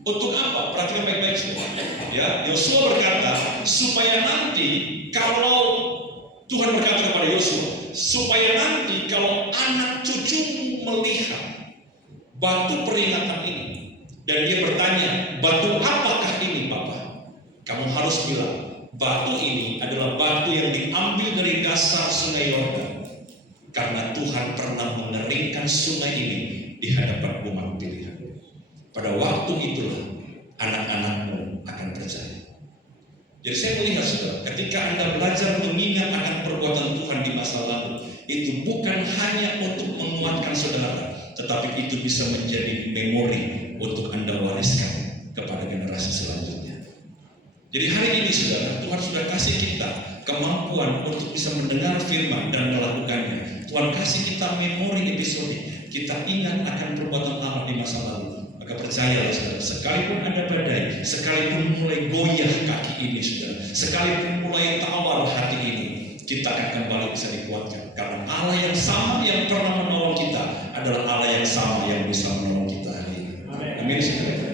Untuk apa? Perhatikan baik-baik semua. Ya, Yosua berkata supaya nanti kalau Tuhan berkata kepada Yosua, supaya nanti kalau anak cucumu melihat batu peringatan ini dan dia bertanya, batu apakah ini, Papa? Kamu harus bilang, batu ini adalah batu yang diambil dari dasar sungai Yordan, karena Tuhan pernah mengeringkan sungai ini di hadapan umat pilihan. Pada waktu itulah anak-anakmu akan percaya. Jadi saya melihat saudara, ketika Anda belajar mengingat akan perbuatan Tuhan di masa lalu, itu bukan hanya untuk menguatkan saudara, tetapi itu bisa menjadi memori untuk Anda wariskan kepada generasi selanjutnya. Jadi hari ini saudara, Tuhan sudah kasih kita kemampuan untuk bisa mendengar firman dan melakukannya. Tuhan kasih kita memori episode, kita ingat akan perbuatan Allah di masa lalu. Maka percayalah saudara, sekalipun ada badai, sekalipun mulai goyah kaki ini saudara, sekalipun mulai tawar hati ini, kita akan kembali bisa dikuatkan. Karena Allah yang sama yang pernah menolong kita adalah Allah yang sama yang bisa menolong kita hari ini. Amin saudara.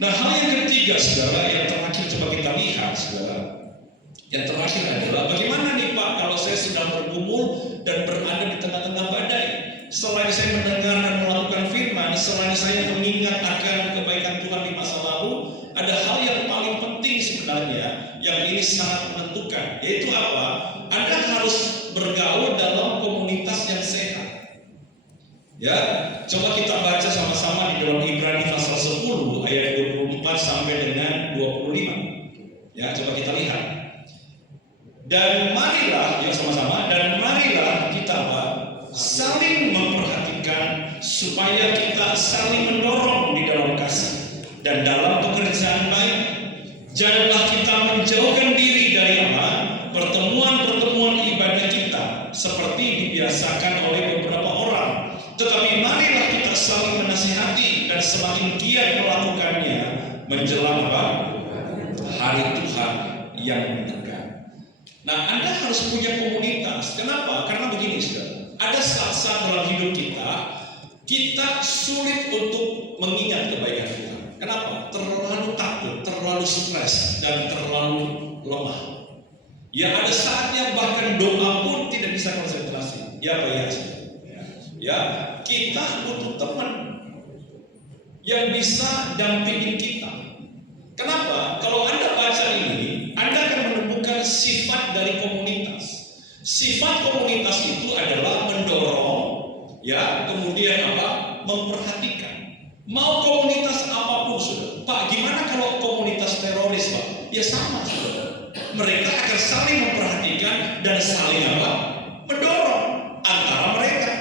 Nah hal yang ketiga saudara, yang terakhir coba kita lihat saudara. Yang terakhir adalah bagaimana nih Pak kalau saya sedang bergumul dan berada di tengah-tengah badai. Selain saya mendengar dan melakukan firman, selain saya mengingat akan kebaikan Tuhan di masa lalu, ada hal yang paling penting sebenarnya yang ini sangat menentukan, yaitu apa? Anda harus bergaul dalam komunitas yang sehat. Ya, coba kita baca sama-sama di dalam Ibrani pasal 10 ayat 24 sampai dengan 25. Ya, coba kita lihat. Dan marilah, ya sama-sama, dan marilah kita apa? Saling memperhatikan supaya kita saling mendorong di dalam kasih dan dalam pekerjaan baik. Janganlah kita menjauhkan diri dari apa? Pertemuan-pertemuan ibadah kita seperti dibiasakan oleh beberapa orang. Tetapi marilah kita saling menasihati dan semakin giat melakukannya menjelang apa? Hari Tuhan yang mendekat. Nah, Anda harus punya komunitas. Kenapa? Karena begini, saudara. Ada saat-saat dalam hidup kita sulit untuk mengingat kebaikan Tuhan. Kenapa? Terlalu takut, terlalu stres, dan terlalu lemah. Ya ada saatnya bahkan doa pun tidak bisa konsentrasi. Ya Pak ya, ya kita butuh teman yang bisa dampingin kita. Kenapa? Kalau Anda baca ini, Anda akan menemukan sifat dari komunitas. Sifat komunitas itu adalah mendorong, ya, kemudian apa? Memperhatikan. Mau komunitas apapun, saudara. Pak, gimana kalau komunitas teroris, Pak? Ya sama, saudara. Mereka akan saling memperhatikan dan saling apa? Mendorong antara mereka.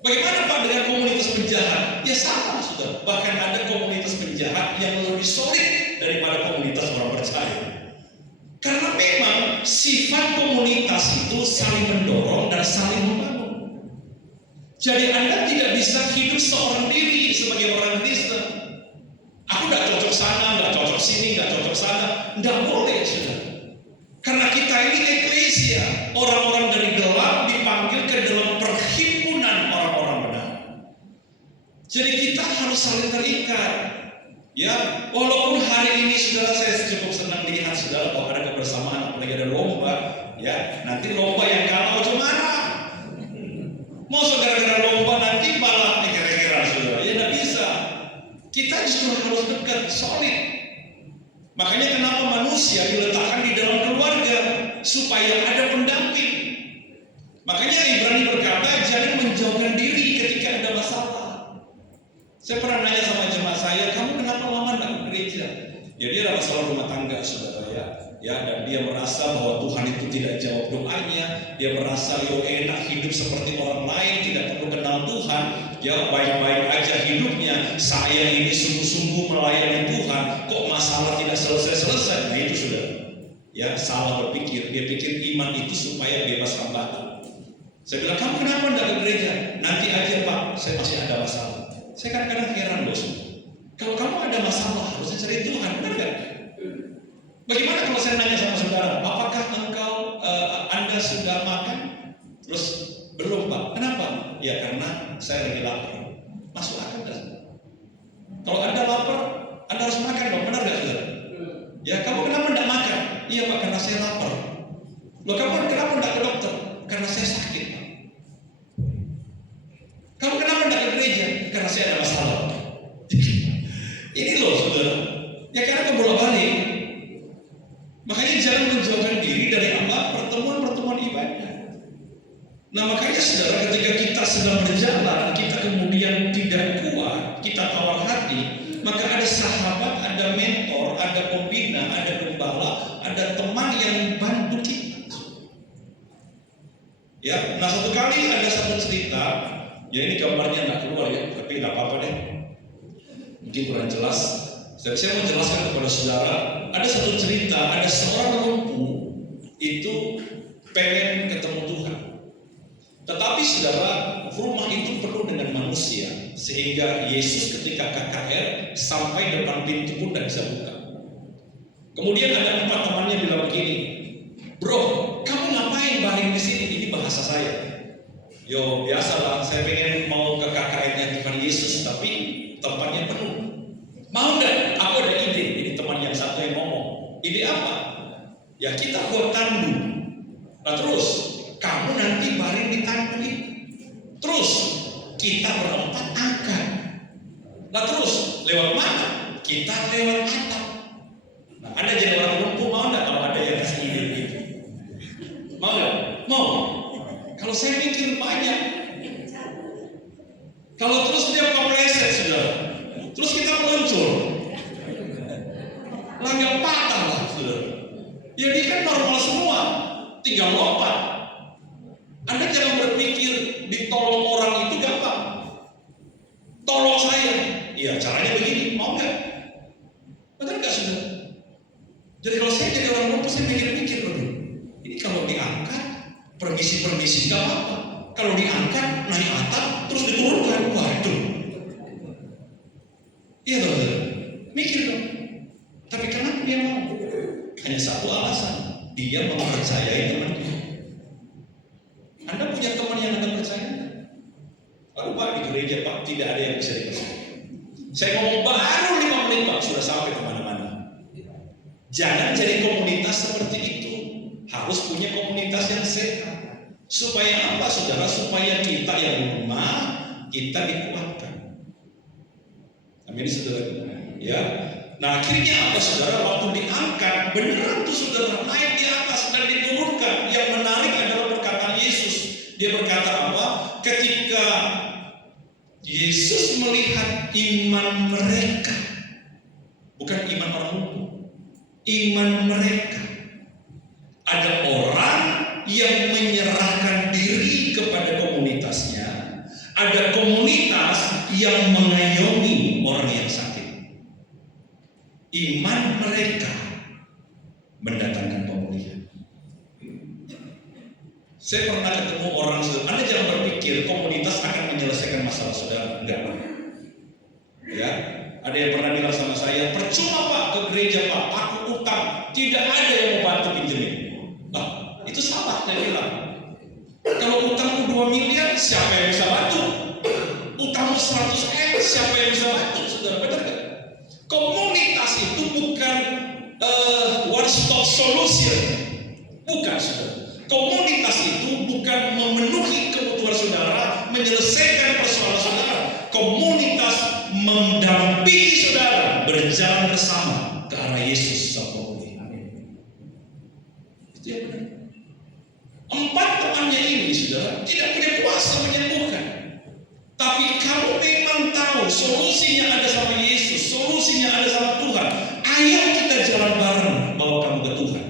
Bagaimana Pak dengan komunitas penjahat? Ya sama, saudara. Bahkan ada komunitas penjahat yang lebih solid daripada komunitas orang percaya. Karena memang sifat komunitas itu saling mendorong dan saling membangun. Jadi Anda tidak bisa hidup seorang diri sebagai orang Kristen. Aku gak cocok sana, gak cocok sini, gak cocok sana. Gak boleh, saudara. Karena kita ini eklesia, orang-orang dari gelap dipanggil ke dalam perhimpunan orang-orang benar. Jadi kita harus saling terikat. Ya, walaupun hari ini saudara saya cukup senang lihat saudara bahwa ada kebersamaan, apalagi ada lomba, ya nanti lomba yang kalah aja marah. Mau saudara lomba nanti malah kira-kira saudara, ya tidak bisa. Kita justru harus dekat, solid. Makanya kenapa manusia diletakkan di dalam keluarga supaya ada pendamping. Makanya Ibrani berkata jangan menjauhkan diri ketika ada masalah. Saya pernah nanya sama jemaat saya, kamu kenapa lama tidak ke gereja? Ya dia ada masalah rumah tangga, saudara ya, dan dia merasa bahwa Tuhan itu tidak jawab doanya. Dia merasa yo enak hidup seperti orang lain, tidak perlu kenal Tuhan. ya baik-baik aja hidupnya, saya ini sungguh-sungguh melayani Tuhan, kok masalah tidak selesai-selesai. Nah itu sudah ya salah berpikir. Dia pikir iman itu supaya bebas hambatan. Saya bilang, kamu kenapa tidak ke gereja? Nanti aja Pak, saya masih ada masalah. Saya kadang-kadang heran bos, kalau kamu ada masalah harusnya cari Tuhan, benar gak? Bagaimana kalau saya nanya sama saudara, apakah Anda sudah makan? Terus belum Pak, kenapa? Ya karena saya lagi lapar. Masuk akal gak? Kalau Anda lapar, Anda harus makan dong, benar gak saudara? Ya kamu kenapa tidak makan? Iya Pak, karena saya lapar. Loh kamu kenapa tidak ke dokter? Karena saya sakit Pak. Kamu kenapa tidak ke gereja? Karena saya ada masalah. Ini loh saudara, ya karena kebolak-balik. Makanya jangan menjauhkan diri dari apa? Pertemuan-pertemuan ibadah. Nah makanya saudara, ketika kita sedang berjalan, kita kemudian tidak kuat, kita tawar hati, maka ada sahabat, ada mentor, ada pembina, ada gembala, ada teman yang bantu kita. Ya, nah satu kali ada satu cerita, ya ini gambarnya nggak keluar ya, tapi nggak apa-apa deh. Mungkin kurang jelas. Saya mau jelaskan kepada saudara, ada satu cerita, ada seorang lumpuh itu pengen ketemu Tuhan. Tetapi saudara, rumah itu penuh dengan manusia, sehingga Yesus ketika KKR sampai depan pintu pun tidak bisa buka. Kemudian ada 4 temannya bilang begini, bro, kamu ngapain baring di sini? Ini bahasa saya. Yo biasalah, saya pengen mau ke KKR-nya Tuhan Yesus, tapi tempatnya penuh. Mau enggak? Aku ada ide. Ini teman yang satu yang ngomong. Ide apa? Ya kita buat tandu. Nah terus, kamu nanti baring di tandu itu. Terus, kita berempat angkat. Nah terus, lewat mana? Kita lewat atap. Nah, Anda jadi orang lumpuh, mau enggak kalau ada yang kasih ide gitu? Mau enggak? Mau. Kalau saya mikir banyak. Kalau terus dia kepleset sudah. Terus kita meluncur, langgang patah lah, saudara. Ya dia kan normal semua, tinggal lompat. Anda jangan berpikir ditolong orang itu gampang. Tolong saya, iya caranya begini, mau nggak? Betul nggak saudara? Jadi kalau saya jadi orang lumpuh, saya mikir-mikir dulu. Ini kalau diangkat, permisi nggak apa-apa. Kalau diangkat, naik atap, terus diturunkan, waduh. Iya saudara, mikir dong. Tapi kenapa dia mau? Hanya satu alasan, dia mempercayai teman dia. Anda punya teman yang Anda percaya? Aduh Pak, di gereja Pak tidak ada yang bisa dipercaya. Saya ngomong baru 5 menit Pak, sudah sampai kemana-mana. Jangan jadi komunitas seperti itu. Harus punya komunitas yang sehat. Supaya apa saudara? Supaya kita yang lemah, kita dikuatkan. Amin saudara. Ya. Nah akhirnya apa saudara? Waktu diangkat, beneran tuh saudara naik di atas dan diturunkan. Yang menarik adalah perkataan Yesus. Dia berkata apa? Ketika Yesus melihat iman mereka, bukan iman orang lumpuh, iman mereka. Ada orang yang menyerahkan diri kepada komunitasnya. Ada komunitas yang mengayomi orang yang sakit. Iman mereka mendatangkan pemulihan. Saya pernah ketemu orang, Anda jangan berpikir komunitas akan menyelesaikan masalah saudara. Enggak. Ya, ada yang pernah bilang sama saya, percuma Pak ke gereja Pak, aku utang, tidak ada yang mau bantu pinjemin. Nah, itu salah saya bilang. Kalau utangmu 2 miliar, siapa yang bisa bantu? Utangmu 100 M, siapa yang bisa bantu? Saudara, benar gak? Komunitas itu bukan one stop solution. Bukan saudara. Komunitas itu bukan memenuhi kebutuhan saudara, menyelesaikan persoalan saudara. Komunitas mendampingi saudara berjalan bersama ke arah Yesus sang pemulihan. Itu yang benar. 4 temannya ini saudara tidak punya kuasa menyembuhkan. Tapi kamu memang tahu solusinya ada sama Yesus, solusinya ada sama Tuhan. Ayo kita jalan bareng bawa kamu ke Tuhan.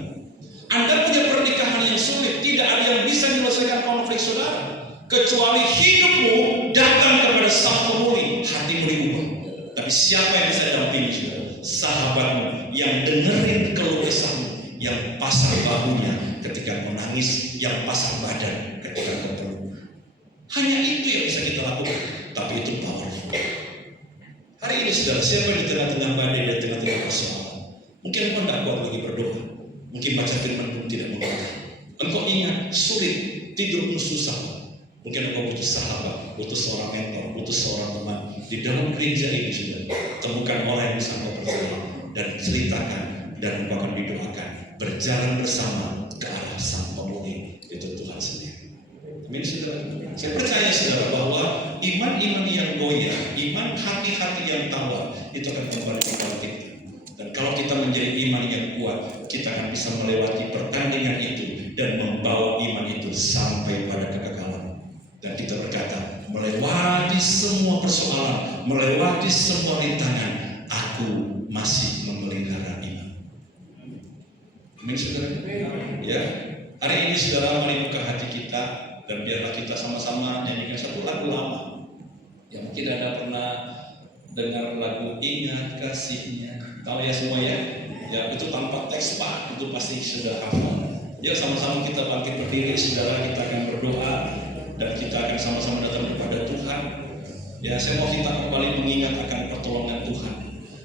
Anda punya pernikahan yang sulit, tidak ada yang bisa menyelesaikan konflik saudara kecuali hidupmu datang kepada sang pemulih, hatimu diubah. Tapi siapa yang bisa dampingi saudara? Sahabatmu yang dengerin keluh kesahmu, yang pasang bahunya ketika menangis, yang pasang badan ketika berpeluh. Hanya itu yang bisa kita lakukan, tapi itu powerful. Hari ini saudara, siapa yang di tengah-tengah badai dan tengah-tengah persoalan? Mungkin engkau tidak kuat lagi berdoa, mungkin baca firman pun tidak mengerti. Engkau ingat sulit, tidur pun susah. Mungkin engkau butuh sahabat, butuh seorang mentor, butuh seorang teman. Di dalam gereja ini sudah temukan orang yang bisa engkau percaya dan ceritakan, dan engkau akan didoakan berjalan bersama ke arah sang pemulih, itu Tuhan sendiri. Amin saudara. Saya percaya saudara bahwa iman-iman yang goyah, iman hati-hati yang tawar itu akan kembali kepada kita. Dan kalau kita menjadi iman yang kuat, kita akan bisa melewati pertandingan itu dan membawa iman itu sampai pada kekekalan. Dan kita berkata, melewati semua persoalan, melewati semua rintangan, aku masih memelihara iman. Amin saudara. Ya, hari ini saudara, mari buka hati kita dan biarlah kita sama-sama nyanyikan satu lagu lama. Ya, mungkin ada pernah dengar lagu Ingat Kasihnya. Tahu ya semua ya? Ya, itu tanpa teks Pak, itu pasti sudah hafal. Ya, sama-sama kita bangkit berdiri saudara, kita akan berdoa dan kita akan sama-sama datang kepada Tuhan. Ya, saya mau kita kembali mengingat akan pertolongan Tuhan.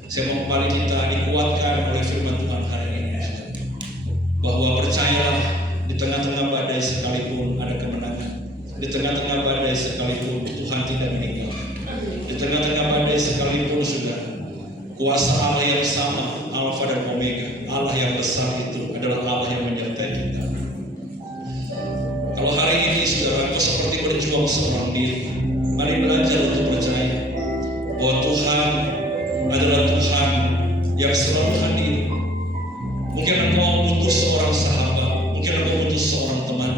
Saya mau kembali kita dikuatkan oleh firman Tuhan hari ini. Bahwa percayalah, di tengah-tengah badai sekalipun ada kemenangan. Di tengah-tengah badai sekalipun Tuhan tidak meninggalkan. Di tengah-tengah badai sekalipun sudah kuasa Allah yang sama, Alfa dan Omega, Allah yang besar itu adalah Allah yang menyertai kita. Kalau hari ini saudara, kau seperti berjuang seorang diri, mari belajar untuk percaya bahwa Tuhan adalah Tuhan yang selalu hadir. Mungkin engkau butuh seorang sahabat, mungkin engkau butuh seorang teman.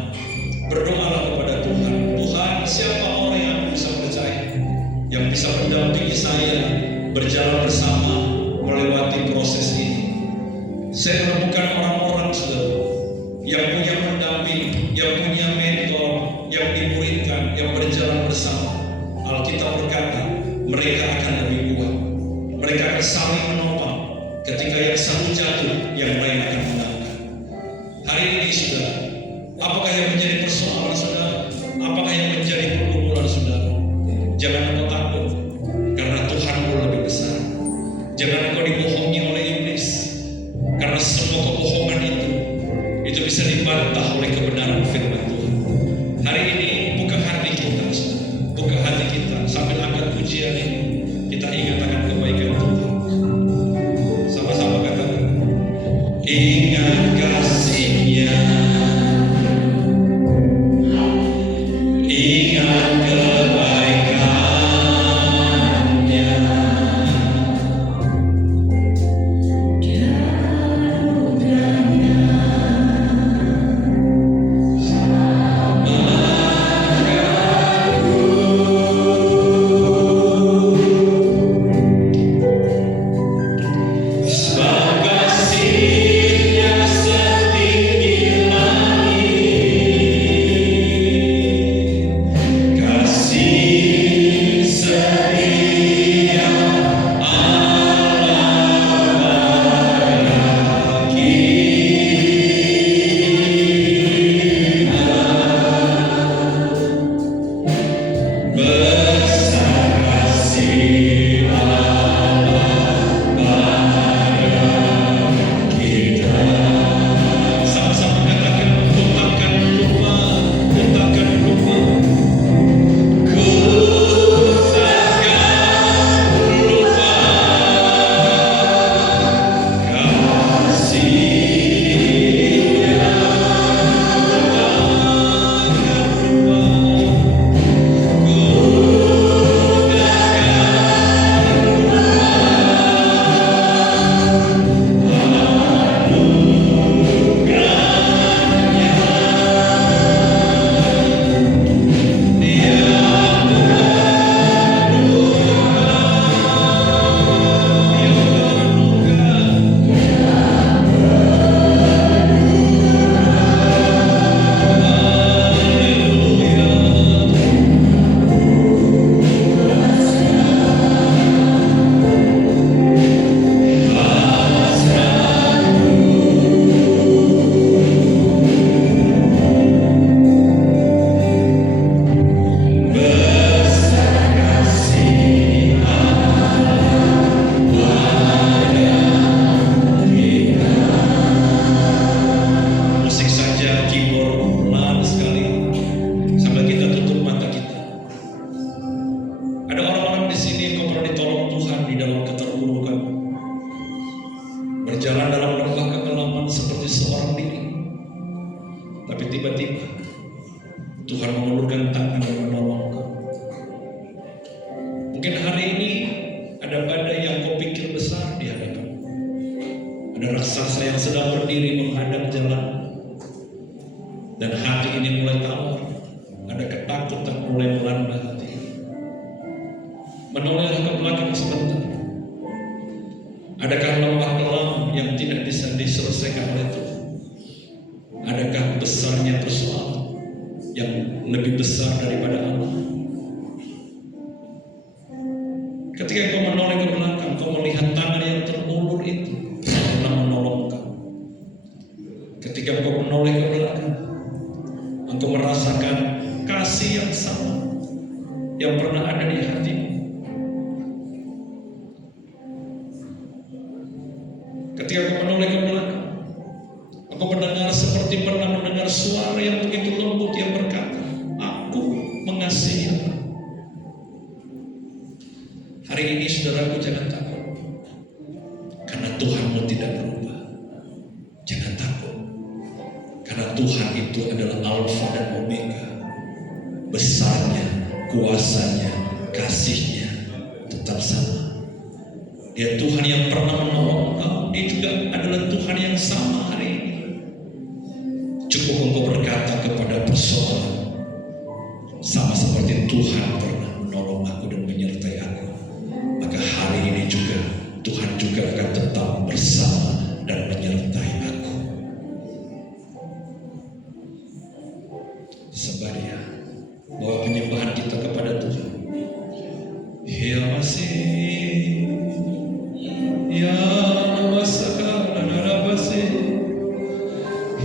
Berdoalah kepada Tuhan. Tuhan, siapa orang yang bisa percaya, yang bisa mendampingi saya berjalan bersama melewati proses ini? Saya menemukan orang-orang saudara yang punya pendamping, yang punya mentor, yang dimuridkan, yang berjalan bersama. Alkitab berkata, mereka akan lebih kuat. Mereka akan saling menopang. Ketika yang satu jatuh, yang lain akan mengangkat. Hari ini saudara, apakah yang menjadi persoalan saudara? Apakah yang menjadi pergumulan saudara? Jangan engkau takut, karena Tuhanmu lebih besar. Jangan engkau dibohongi oleh iblis, karena semua kebohongan itu bisa dibantah oleh kebenaran firman Tuhan. Hari ini buka hati kita, buka hati kita sambil angkat pujian ini. Kita ingat akan kebaikan Tuhan. Sama-sama katakan, ingat kasih-Nya, ingat kebaikan-Nya. mulai melanda hati. Menoleh ke belakang sebentar. Adakah lembah kelam yang tidak bisa diselesaikan oleh Tuhan? Adakah besarnya persoalan yang lebih besar daripada Allah? Ketika kau menoleh ke belakang, kau melihat tangan yang terulur itu pernah menolong kau. Ketika kau menoleh ke belakang, engkau merasakan kasih yang sama yang pernah ada di hatimu. Ketika kau menoleh ke belakang, engkau mendengar seperti pernah mendengar suara yang begitu lembut yang berkata, "Aku mengasihi." Hari ini saudaraku jangan takut, karena Tuhanmu tidak berubah. Jangan takut, karena Tuhan itu adalah Alfa dan Omega. Besarnya, kuasanya, kasihnya tetap sama. Dia Tuhan yang pernah menolong engkau. Dia juga adalah Tuhan yang sama hari ini. Cukup engkau berkata kepada persoalan, sama seperti Tuhan pernah menolong aku dan menyertai aku, maka hari ini juga Tuhan juga akan tetap bersama dan menyertai aku. Sembah Dia, bawa penyembahan kita kepada Tuhan. Ya masih, ya namasaka nanarabasi,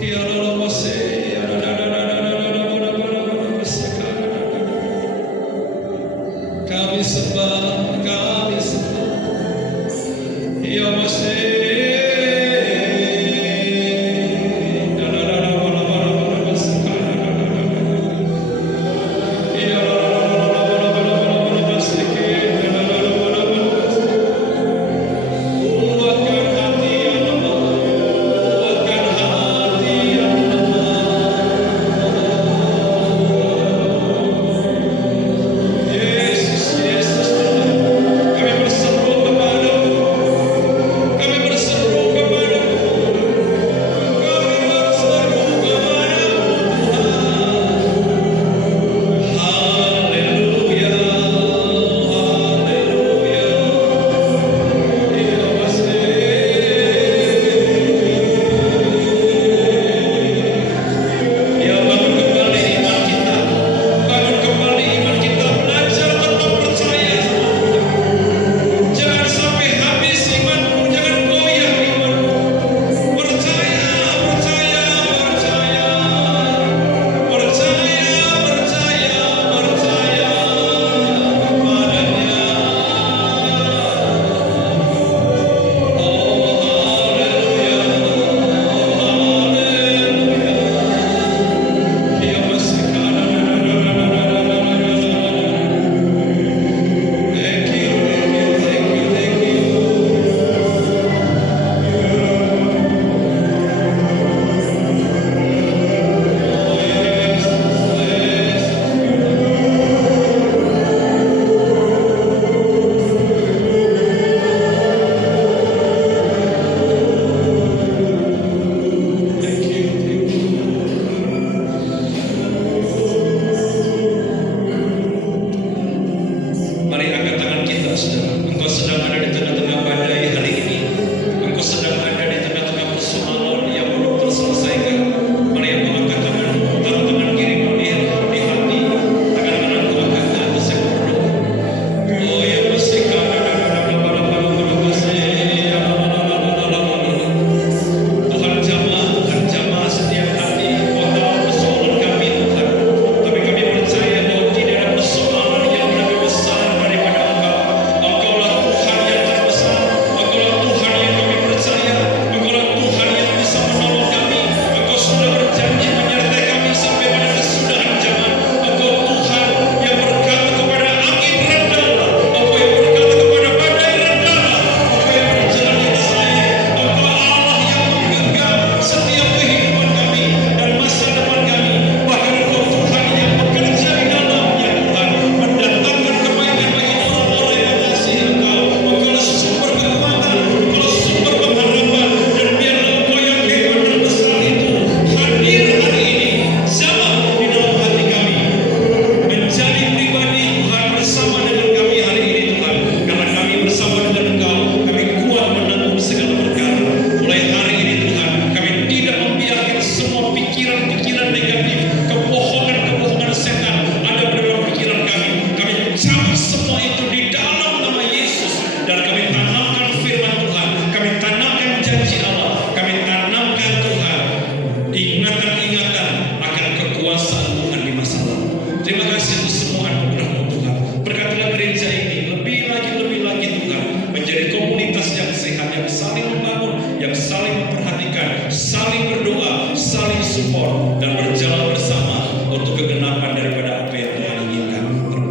ya naramase, ya nanarabasaka. Kami sembah, kami sembah. Ya masih. Kami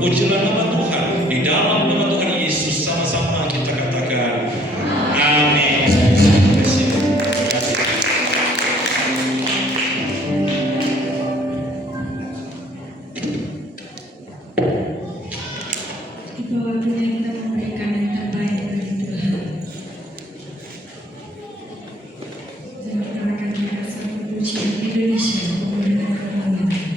Pujilah nama Tuhan. Di dalam nama Tuhan Yesus sama-sama kita katakan amin. Terima kasih. Tiba waktunya kita memberikan yang terbaik bagi Tuhan. Saya perkenalkan kita satu pujian Indonesia, pemulihan kemuliaan.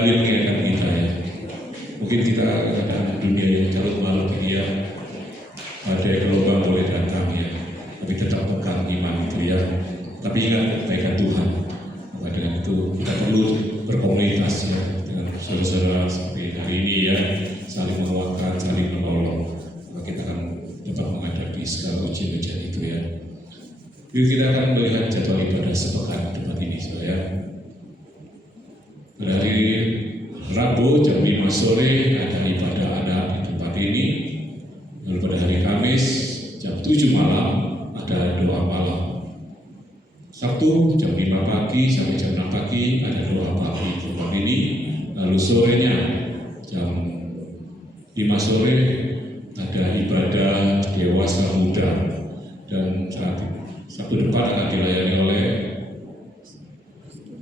kembali mengingatkan kita ya. Mungkin kita keadaan dunia yang carut marut ini ya, ada gelombang boleh datang ya, tapi tetap pegang iman itu ya. Tapi ingat kebaikan Tuhan. Maka dengan itu kita perlu berkomunitas ya dengan saudara-saudara seperti hari ini ya, saling menguatkan, saling menolong. Maka kita akan dapat menghadapi segala ujian-ujian itu ya. Yuk kita akan melihat jadwal ibadah sepekan depan ini saudara. Pada hari Rabu jam 5 sore akan ibadah adat di tempat ini. Lalu pada hari Kamis jam 7 malam ada doa malam. Sabtu jam 5 pagi sampai jam 6 pagi ada doa pagi di tempat ini. Lalu sorenya jam 5 sore ada ibadah dewasa muda, dan Sabtu depan akan dilayani oleh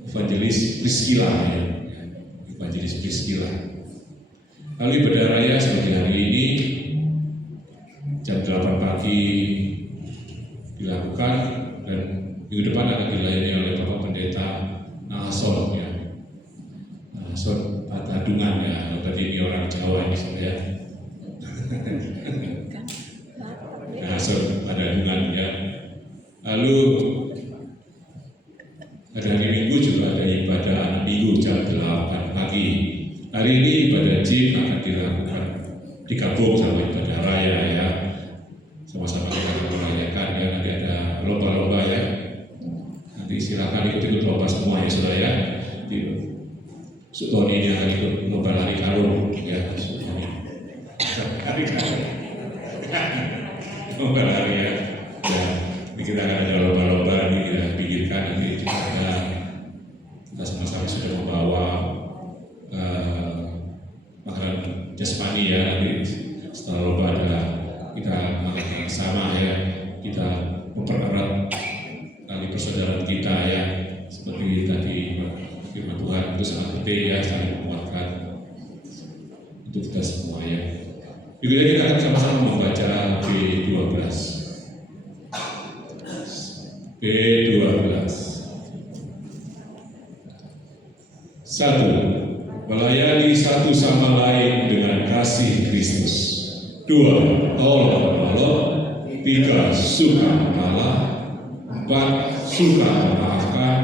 Evangelis Priscilla ya. Evangelis Priscilla. Lalu ibadah raya seperti hari ini jam 8 pagi dilakukan, dan minggu depan akan dilayani oleh Bapak Pendeta Nahason ya. Nahason Patadungan ya. Tadi ini orang Jawa ini saya. Nahason Patadungan ya. Lalu pada hari Minggu juga ada ibadah anak minggu jam 8 pagi. Hari ini ibadah Jim akan dilakukan digabung sama ibadah raya ya. Sama-sama kita akan merayakan ya. Nanti ada lomba-lomba ya. Nanti silakan ikut lomba semua ya saudara ya. Di Sutoninya ikut lomba lari karung ya. Lari karung. Lomba lari ya. Ya. Kita akan ada lomba-lomba ini kita pikirkan nanti kita sama-sama sudah membawa makanan jasmani ya. Nanti setelah lomba ada kita makan bersama ya, kita mempererat tali persaudaraan kita ya, seperti tadi firman Tuhan itu sangat penting ya, saling menguatkan untuk kita semua ya. Juga kita akan sama-sama membaca B12. B12. 1. Melayani satu sama lain dengan kasih Kristus. 2. Tolong menolong. 3. Suka mengalah. 4. Suka memaafkan.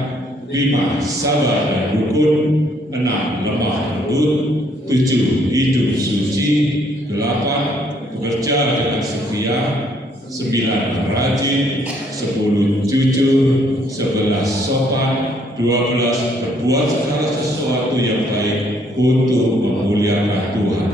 5. Sabar dan rukun. 6. Lemah lembut. 7. Hidup suci. 8. Bekerja dengan setia. 9. Rajin. 10. Jujur. 11. Sopan. 12. Berbuat segala sesuatu yang baik untuk memuliakan Tuhan.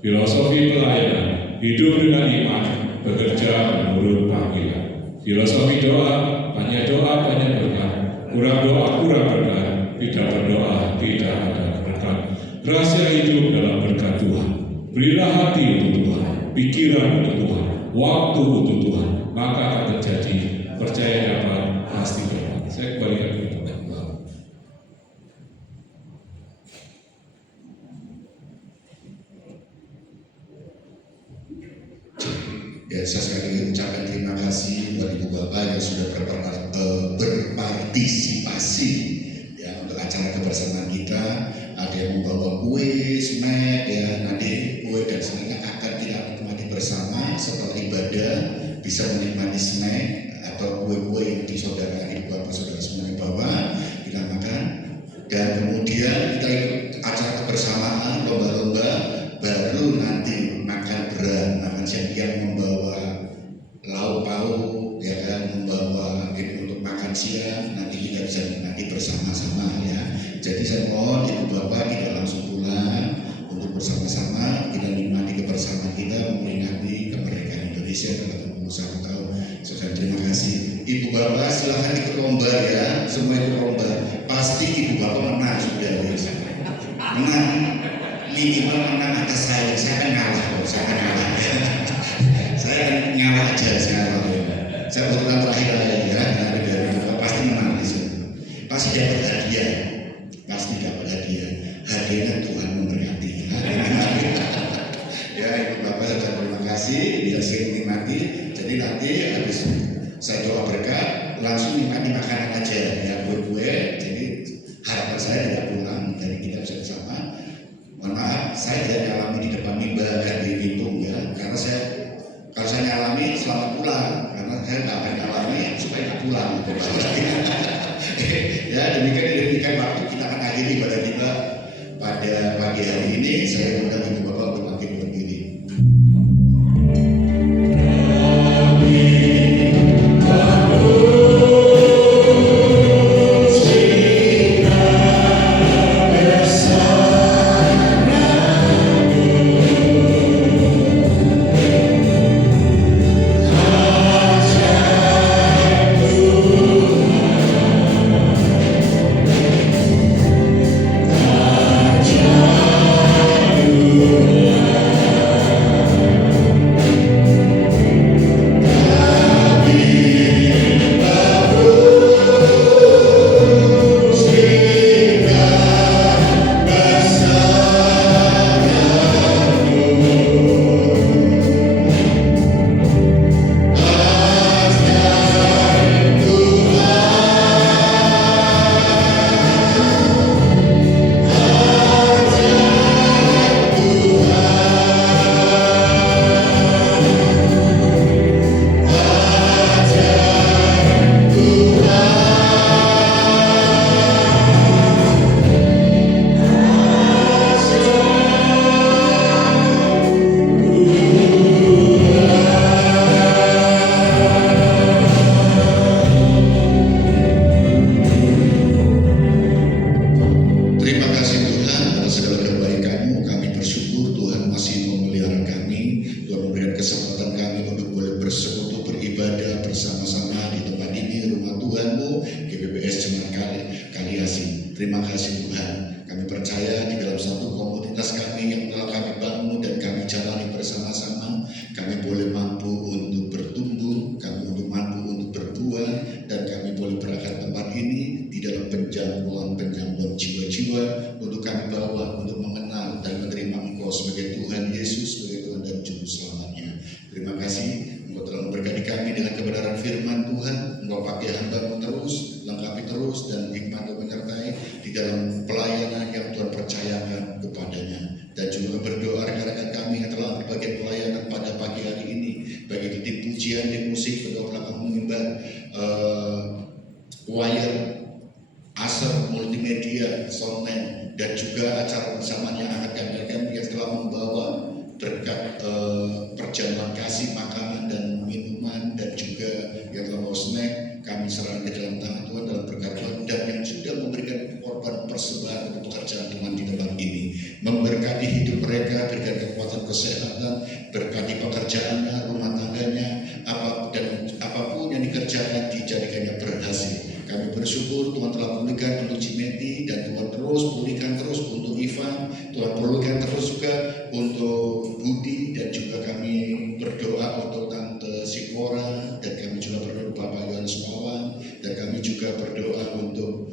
Filosofi pelayanan, hidup dengan iman, bekerja menurut panggilan. Filosofi doa, banyak berkat. Kurang doa, kurang berkat. Tidak berdoa, tidak ada berkat. Rahasia hidup dalam berkat Tuhan. Berilah hati untuk Tuhan, pikiran untuk Tuhan, waktu untuk Tuhan, maka akan terjadi. Percaya dapat, pasti dapat. Saya kembalikan ke Tuhan. Ya, saya sekali lagi ucapkan terima kasih buat Ibu Bapak yang sudah berpartisipasi ya untuk acara kebersamaan kita. Ada yang membawa kue, snack ya, nanti kue dan snacknya akan kita nikmati bersama setelah ibadah, bisa menikmati snack atau kue-kue yang disaudarakan Ibu Bapak saudara semuanya bawa, kita makan, dan kemudian kita ikut acara kebersamaan lomba-lomba, baru nanti makan berat, makan siang yang membawa lauk pauk ya kan, membawa untuk makan siang, nanti kita bisa nikmati bersama-sama ya. Jadi saya mohon Ibu Bapak tidak langsung pulang, untuk bersama-sama kita nikmati kebersamaan kita memperingati kemerdekaan Indonesia dalam 71 tahun. Saudara terima kasih. Ibu Bapak silahkan ikut lomba ya, semua ikut lomba. Pasti Ibu Bapak menang sudah ya. Menang. Minimal menang atas saya kan ngalah kok, saya kan ngalah. Saya kan ngalah aja sekarang. Saya kebetulan terakhir aja ya, dari Bapak pasti menang di sini. Pasti dapat hadiah, pasti dapat hadiah. Hadiahnya Tuhan memberkati. Ya Ibu Bapak saya terima kasih, biar sering menikmati. Jadi nanti habis saya doa berkat, langsung nikmati makanan aja ya, kue-kue. Jadi harapan saya tidak pulang, jadi kita bisa bersama. saya tidak nyalami di depan mimbar di Bitung ya, karena kalau saya nyalami selamat pulang, karena saya nggak akan nyalami supaya nggak pulang. Ya demikian waktu kita akan akhiri pada kita pada pagi hari ini. Saya undang Ibu Bapak untuk bangkit berdiri. Terima kasih Tuhan, kami percaya di dalam satu komunitas kami yang telah kami bangun dan kami jalani bersama-sama, kami boleh mampu untuk bertumbuh, kami untuk mampu untuk berbuah, dan kami boleh berangkat tempat ini di dalam penjangkauan jiwa-jiwa untuk kami bawa, untuk mengenal dan menerima Engkau sebagai Tuhan Yesus, sebagai Tuhan dan Juru Selamatnya. Terima kasih, Engkau telah memberkati kami dengan kebenaran firman Tuhan. Engkau pakai hamba-Mu terus, lengkapi terus, dan hikmat menyertai di dalam pelayanan yang Tuhan percayakan kepadanya. Dan juga berdoa rekan-rekan kami yang telah berbagian pelayanan pada pagi hari ini, baik itu tim pujian, tim musik, kedua belakang mimbar, choir, asar, multimedia, soundman, dan juga acara bersama yang akan kami lakukan yang telah membawa berkat perjamuan kasih, makanan dan minuman, dan juga yang telah membawa snack. Kami serahkan ke dalam tangan Tuhan dalam berkat Tuhan, dan yang sudah memberikan korban persembahan untuk pekerjaan Tuhan di tempat ini. Memberkati hidup mereka, berikan kekuatan kesehatan, berkati pekerjaannya, rumah tangganya, dan apapun yang dikerjakan dijadikannya berhasil. Kami bersyukur Tuhan telah pulihkan untuk Cimeti, dan Tuhan terus pulihkan terus untuk Ivan, Tuhan pulihkan terus juga untuk Budi, dan juga kami berdoa untuk Tante Sipora, dan kami juga berdoa Bapak Yohanes Pawan, dan kami juga berdoa untuk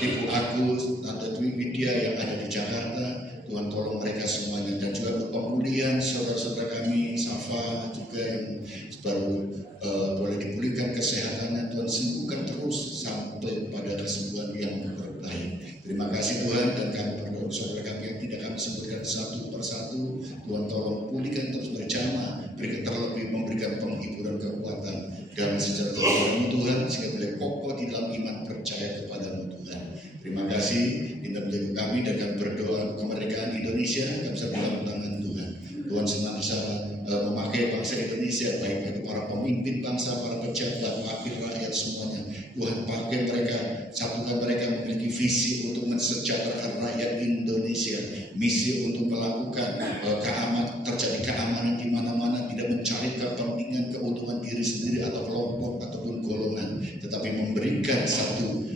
Ibu Agus, Tante Dwi Widya yang ada di Jakarta. Tuhan tolong mereka semuanya, dan juga untuk pemulihan saudara-saudara kami, Safa juga yang baru boleh dipulihkan kesehatannya. Tuhan sembuhkan terus sampai pada kesembuhan yang terbaik. Terima kasih Tuhan, dan kami berdoa saudara kami yang tidak kami sebutkan satu persatu. Tuhan tolong pulihkan terus berjamaah, berikan terlebih memberikan penghiburan kekuatan dan sejahtera Tuhan, sehingga boleh kokoh di dalam iman percaya kepada-Mu Tuhan. Terima kasih kita menjaga kami, dan kami berdoa kemerdekaan Indonesia yang bisa dalam tangan Tuhan. Tuhan senantiasa memakai bangsa Indonesia, baik itu para pemimpin bangsa, para pejabat, wakil rakyat semuanya. Tuhan pakai mereka, satukan mereka memiliki visi untuk mensejahterakan rakyat Indonesia, misi untuk melakukan terjadi keamanan di mana-mana, tidak mencari kepentingan keutuhan diri sendiri atau kelompok ataupun golongan, tetapi memberikan satu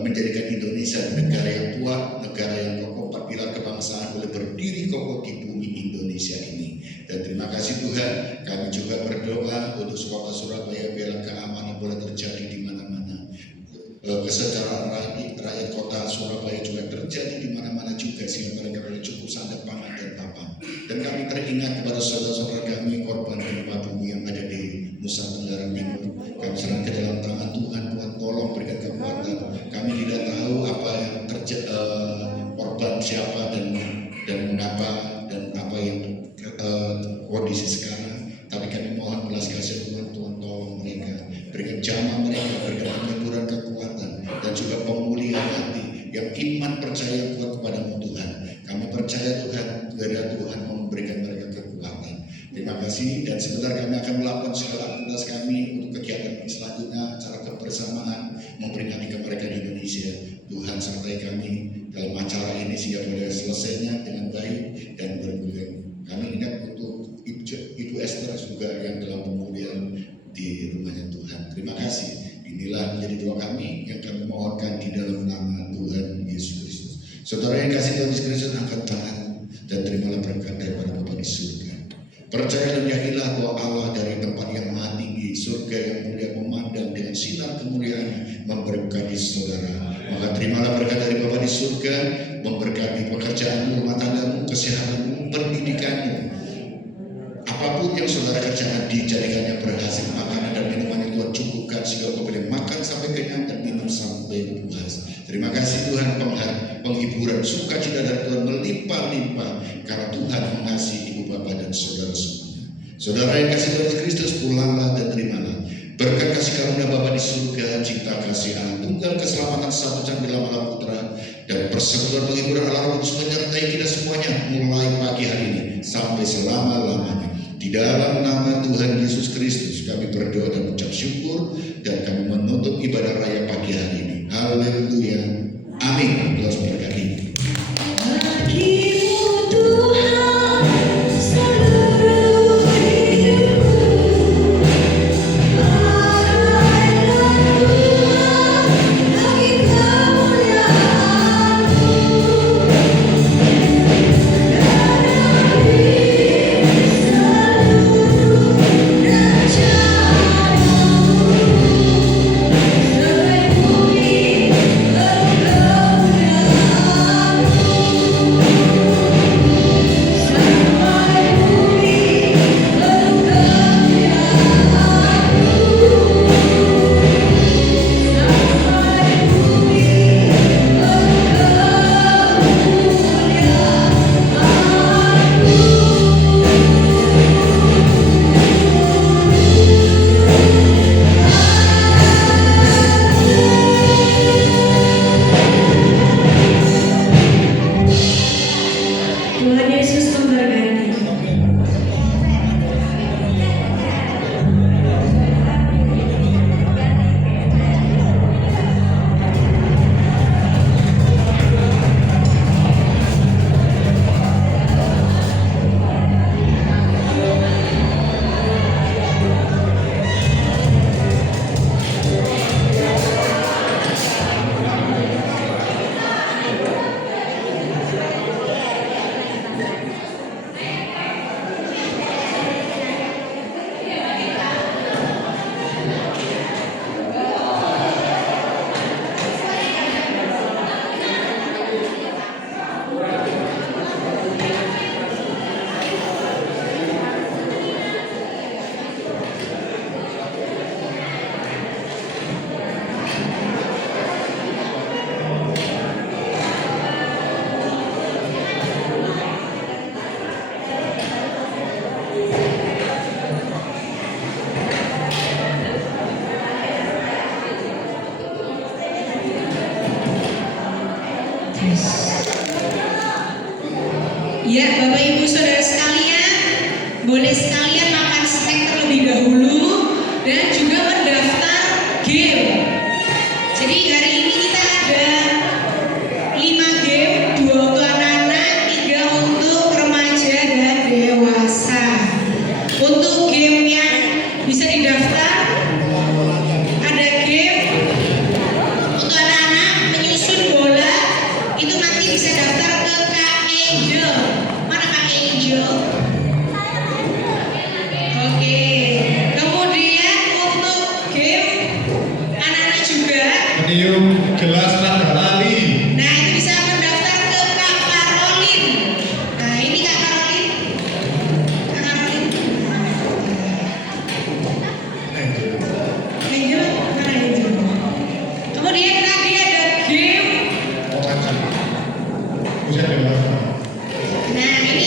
menjadikan Indonesia negara yang kuat, negara yang kokoh, 4 pilar kebangsaan boleh berdiri kokoh di bumi Indonesia ini. Dan terima kasih Tuhan, kami juga berdoa untuk kota Surabaya biar keamanan boleh terjadi di mana-mana. Kesejahteraan rakyat kota Surabaya juga terjadi di mana-mana juga, sehingga mereka cukup sandang pangan dan papan. Dan kami teringat kepada saudara-saudara kami korban gempa bumi yang ada di Nusa Tenggara Timur. Kami serahkan ke dalam tangan Tuhan. Tuhan tolong berikan kekuatan. Kami tidak tahu apa yang terjadi, korban siapa dan cobaan dan apa yang kondisi sekarang, tapi kami mohon belas kasih Tuhan, Tuhan tolong mereka, berikan jamah mereka, berikan penghiburan, kekuatan, dan juga pemulihan hati yang iman percaya kuat kepadamu Tuhan. Kami percaya Tuhan, kepada Tuhan memberikan mereka kekuatan. Terima kasih, dan sebentar kami akan melakukan segala aktivitas kami untuk kegiatan selanjutnya, acara kebersamaan memperingati kemerdekaan Indonesia. Tuhan sertai kami dalam acara ini sehingga boleh selesainya dengan baik dan berguna. Kami ingat untuk Ibu Esther juga yang dalam pemulihan di rumahnya Tuhan. Terima kasih. Inilah menjadi doa kami yang kami mohonkan di dalam nama Tuhan Yesus Kristus. Saudara yang kasih Tuhan Yesus Kristus, angkat tangan dan terimalah berkat daripada Bapa di surga. Percaya dan yakinlah bahwa Allah dari tempat yang maha tinggi, surga yang mulia memandang dengan sinar kemuliaan memberkati saudara. Maka terimalah berkat dari Bapa di surga, memberkati pekerjaanmu, rumah tanggamu, kesehatanmu, pendidikanmu. Apapun yang saudara kerjakan dijadikannya berhasil. Makanan dan minuman yang Tuhan cukupkan sehingga kau boleh makan sampai kenyang dan minum sampai puas. Terima kasih Tuhan, penghiburan sukacita dari Tuhan melimpah-limpah karena Tuhan mengasihi ibu bapa dan saudara semuanya. Saudara yang kasih Tuhan Kristus, pulanglah dan terimalah berkat kasih karunia Bapa di surga, cinta kasih Anak Tunggal, keselamatan satu jam dalam alam putra, dan persekutuan penghiburan Allah Roh Kudus menyertai kita semuanya mulai pagi hari ini sampai selama-lamanya. Di dalam nama Tuhan Yesus Kristus kami berdoa dan ucap syukur, dan kami menutup ibadah raya pagi hari ini. Haleluya. Amin. Tuhan memberkati. Ya, Bapak Ibu Saudara sekalian, boleh sekalian makan snack terlebih dahulu dan juga mendaftar game. Jadi hari ini kita ada 5 game, 2 untuk anak-anak, 3 untuk remaja dan dewasa. Untuk game yang bisa didaftar, ada game untuk anak-anak menyusun bola, itu nanti bisa daftar ke Kak Angel. Mana Kak Angel? Oke. Kemudian untuk game anak-anak juga, meniup gelas nada lali. nah itu bisa mendaftar ke Kak Karolin. Nah ini Kak Karolin. Kak Karolin. Angel, mana Angel? Kemudian tadi ada game. Usia dewasa. Nah ini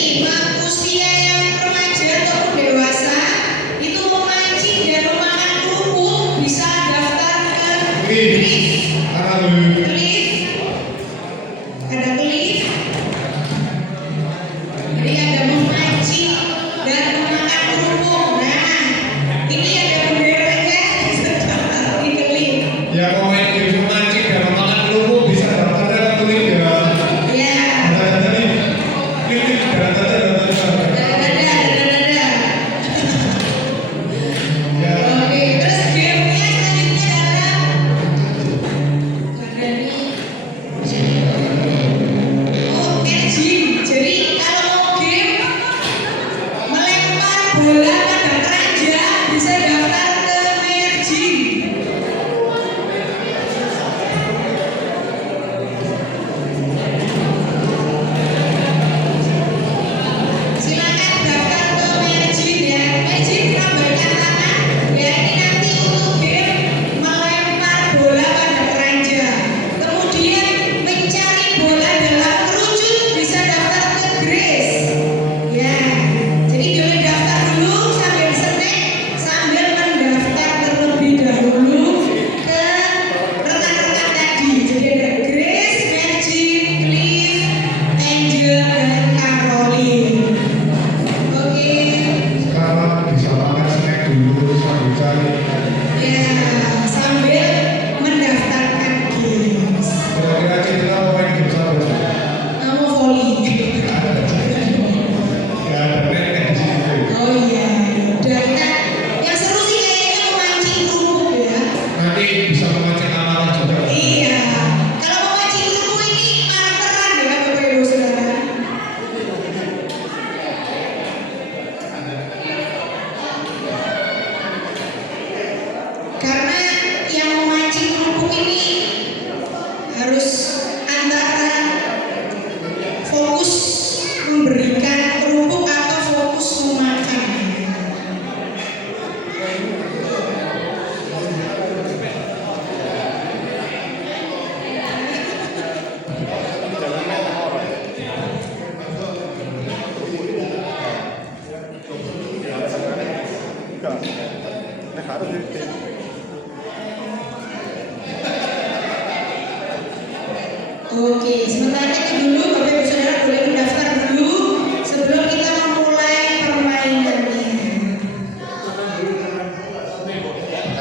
Oke, sementara itu dulu Bapak Ibu Saudara boleh mendaftar dulu sebelum kita memulai permainannya.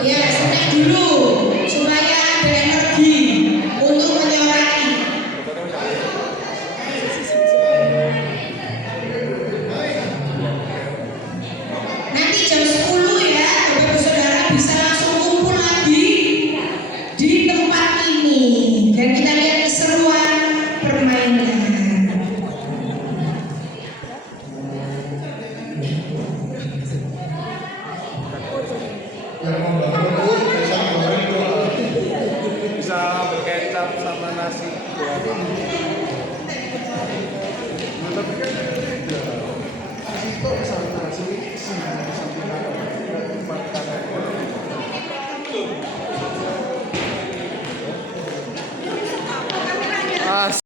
Ya, snack dulu supaya ada energi untuk menyorai. Nanti jam 10 ya, Bapak Ibu Saudara bisa langsung kumpul lagi di tempat ini dan kita lihat keseruan permainan. Yang mau bangun bisa goreng tuh. Bisa berkecap sama nasi.